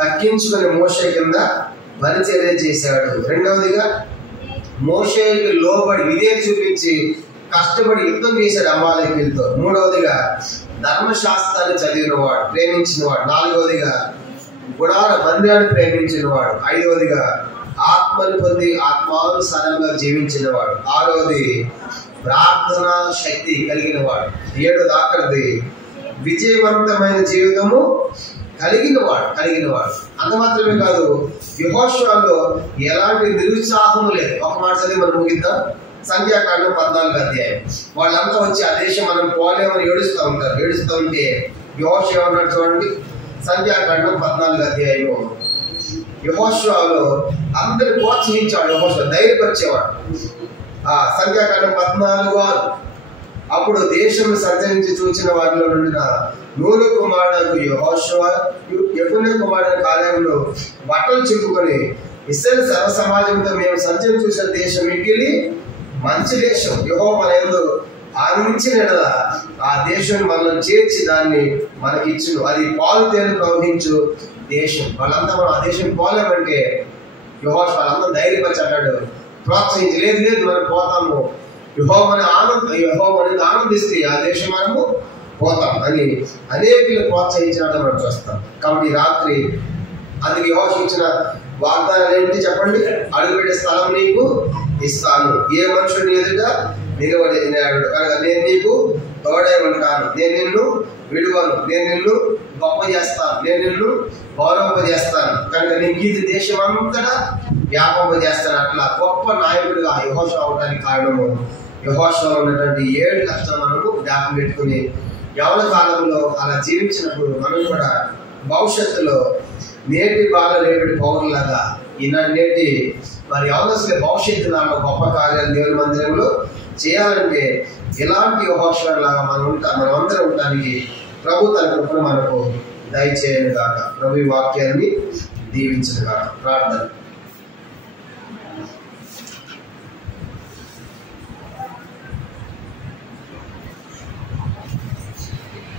తగ్గించుకుని మోషే కింద పరిచర్య చేశాడు. రెండవదిగా మోషేకి లోబడి విధేయత చూపించి కష్టపడి యుద్ధం చేశాడు అమాలేకీయులతో. మూడవదిగా ధర్మశాస్త్రాన్ని చదివినవాడు, ప్రేమించినవాడు. నాలుగవదిగా గుడార మందిరాన్ని ప్రేమించినవాడు. ఐదవదిగా ఆత్మను పొంది ఆత్మానుసారంగా జీవించినవాడు. ఆరవది ప్రార్థనా శక్తి కలిగినవాడు. 7వది ఆఖరిది విజయవంతమైన జీవితము కలిగినవాడు. అంత మాత్రమే కాదు, యెహోషువలో ఎలాంటి నిరుత్సాహము లేదు. ఒక మాట చదివి మనం ముగిద్దాం. సంఖ్యాకాండం 14వ అధ్యాయం. వాళ్ళంతా వచ్చి ఆ దేశం మనం పోలేమని ఏడుస్తూ ఉంటారు. ఏడుస్తూ ఉంటే యెహోషువ ఏమన్నాడు చూడండి. సంఖ్యాకాండం 14వ అధ్యాయము యెహోషువలో అందరు ప్రోత్సహించాడు. యెహోషువ ధైర్యపరిచేవాడు. సంఖ్యాకాండం 14:6 అప్పుడు దేశం సంచరించి చూచిన వారిలో నుండిన నూను కుమారుడు యెహోషువ యెఫున్నె కుమారుడు కాలేబును బట్టలు చింపుకొని ఇశ్రాయేలు సర్వ సమాజంతో మేము సంచరించి చూసిన దేశం మిగిలి మంచి దేశం, యెహోవా మన యందు ఆనందించిన యెడల ఆ దేశం మనల్ని చేర్చి దాన్ని మనకి ఇచ్చును, అది పాలు తేనె ప్రవహించు దేశం. వాళ్ళంతా మనం ఆ దేశం పోలేమంటే యెహోషువ వాళ్ళంతా ధైర్యపరిచాడు, ప్రోత్సహించి లేదు లేదు మనం పోతాము, యెహోవాని ఆనందిస్తే ఆ దేశం మనము పోతాం అని అనేకులు ప్రోత్సహించినట్టు మనం చూస్తాం. కాబట్టి రాత్రి అందుకు యెహోషువ ఇచ్చిన వాగ్దానాలు ఏంటి చెప్పండి? అడుగుపెట్టే స్థలం నీకు ఇస్తాను, ఏ మనుషుని ఎదుట నిలబడి కనుక నేను నీకు తోడై ఉంటాను, నేను నిన్ను విడువను, నేను నిన్ను గొప్ప చేస్తాను, నేను నిన్ను గౌరవింపజేస్తాను, కనుక నీకు ఇది దేశం అంతటా వ్యాపింపజేస్తాను. అట్లా గొప్ప నాయకుడిగా యెహోషువ అవడానికి కారణము యెహోషువలో ఉన్నటువంటి 7 లక్షలు మనము జ్ఞాపకం పెట్టుకుని యవన కాలంలో అలా జీవించినప్పుడు మనం కూడా భవిష్యత్తులో నేటి బాలరేవుడి పౌరులాగా నేటి మరి యవనస్తుల భవిష్యత్తు లాగా గొప్ప కార్యాలు దేవుని మందిరంలో చేయాలంటే ఇలాంటి యెహోషువ లాగా మనం అందరం ఉండడానికి ప్రభు తన కృపను మనకు దయచేయను గాక. ప్రభు వాక్యాన్ని దీవించును గాక. ప్రార్థన.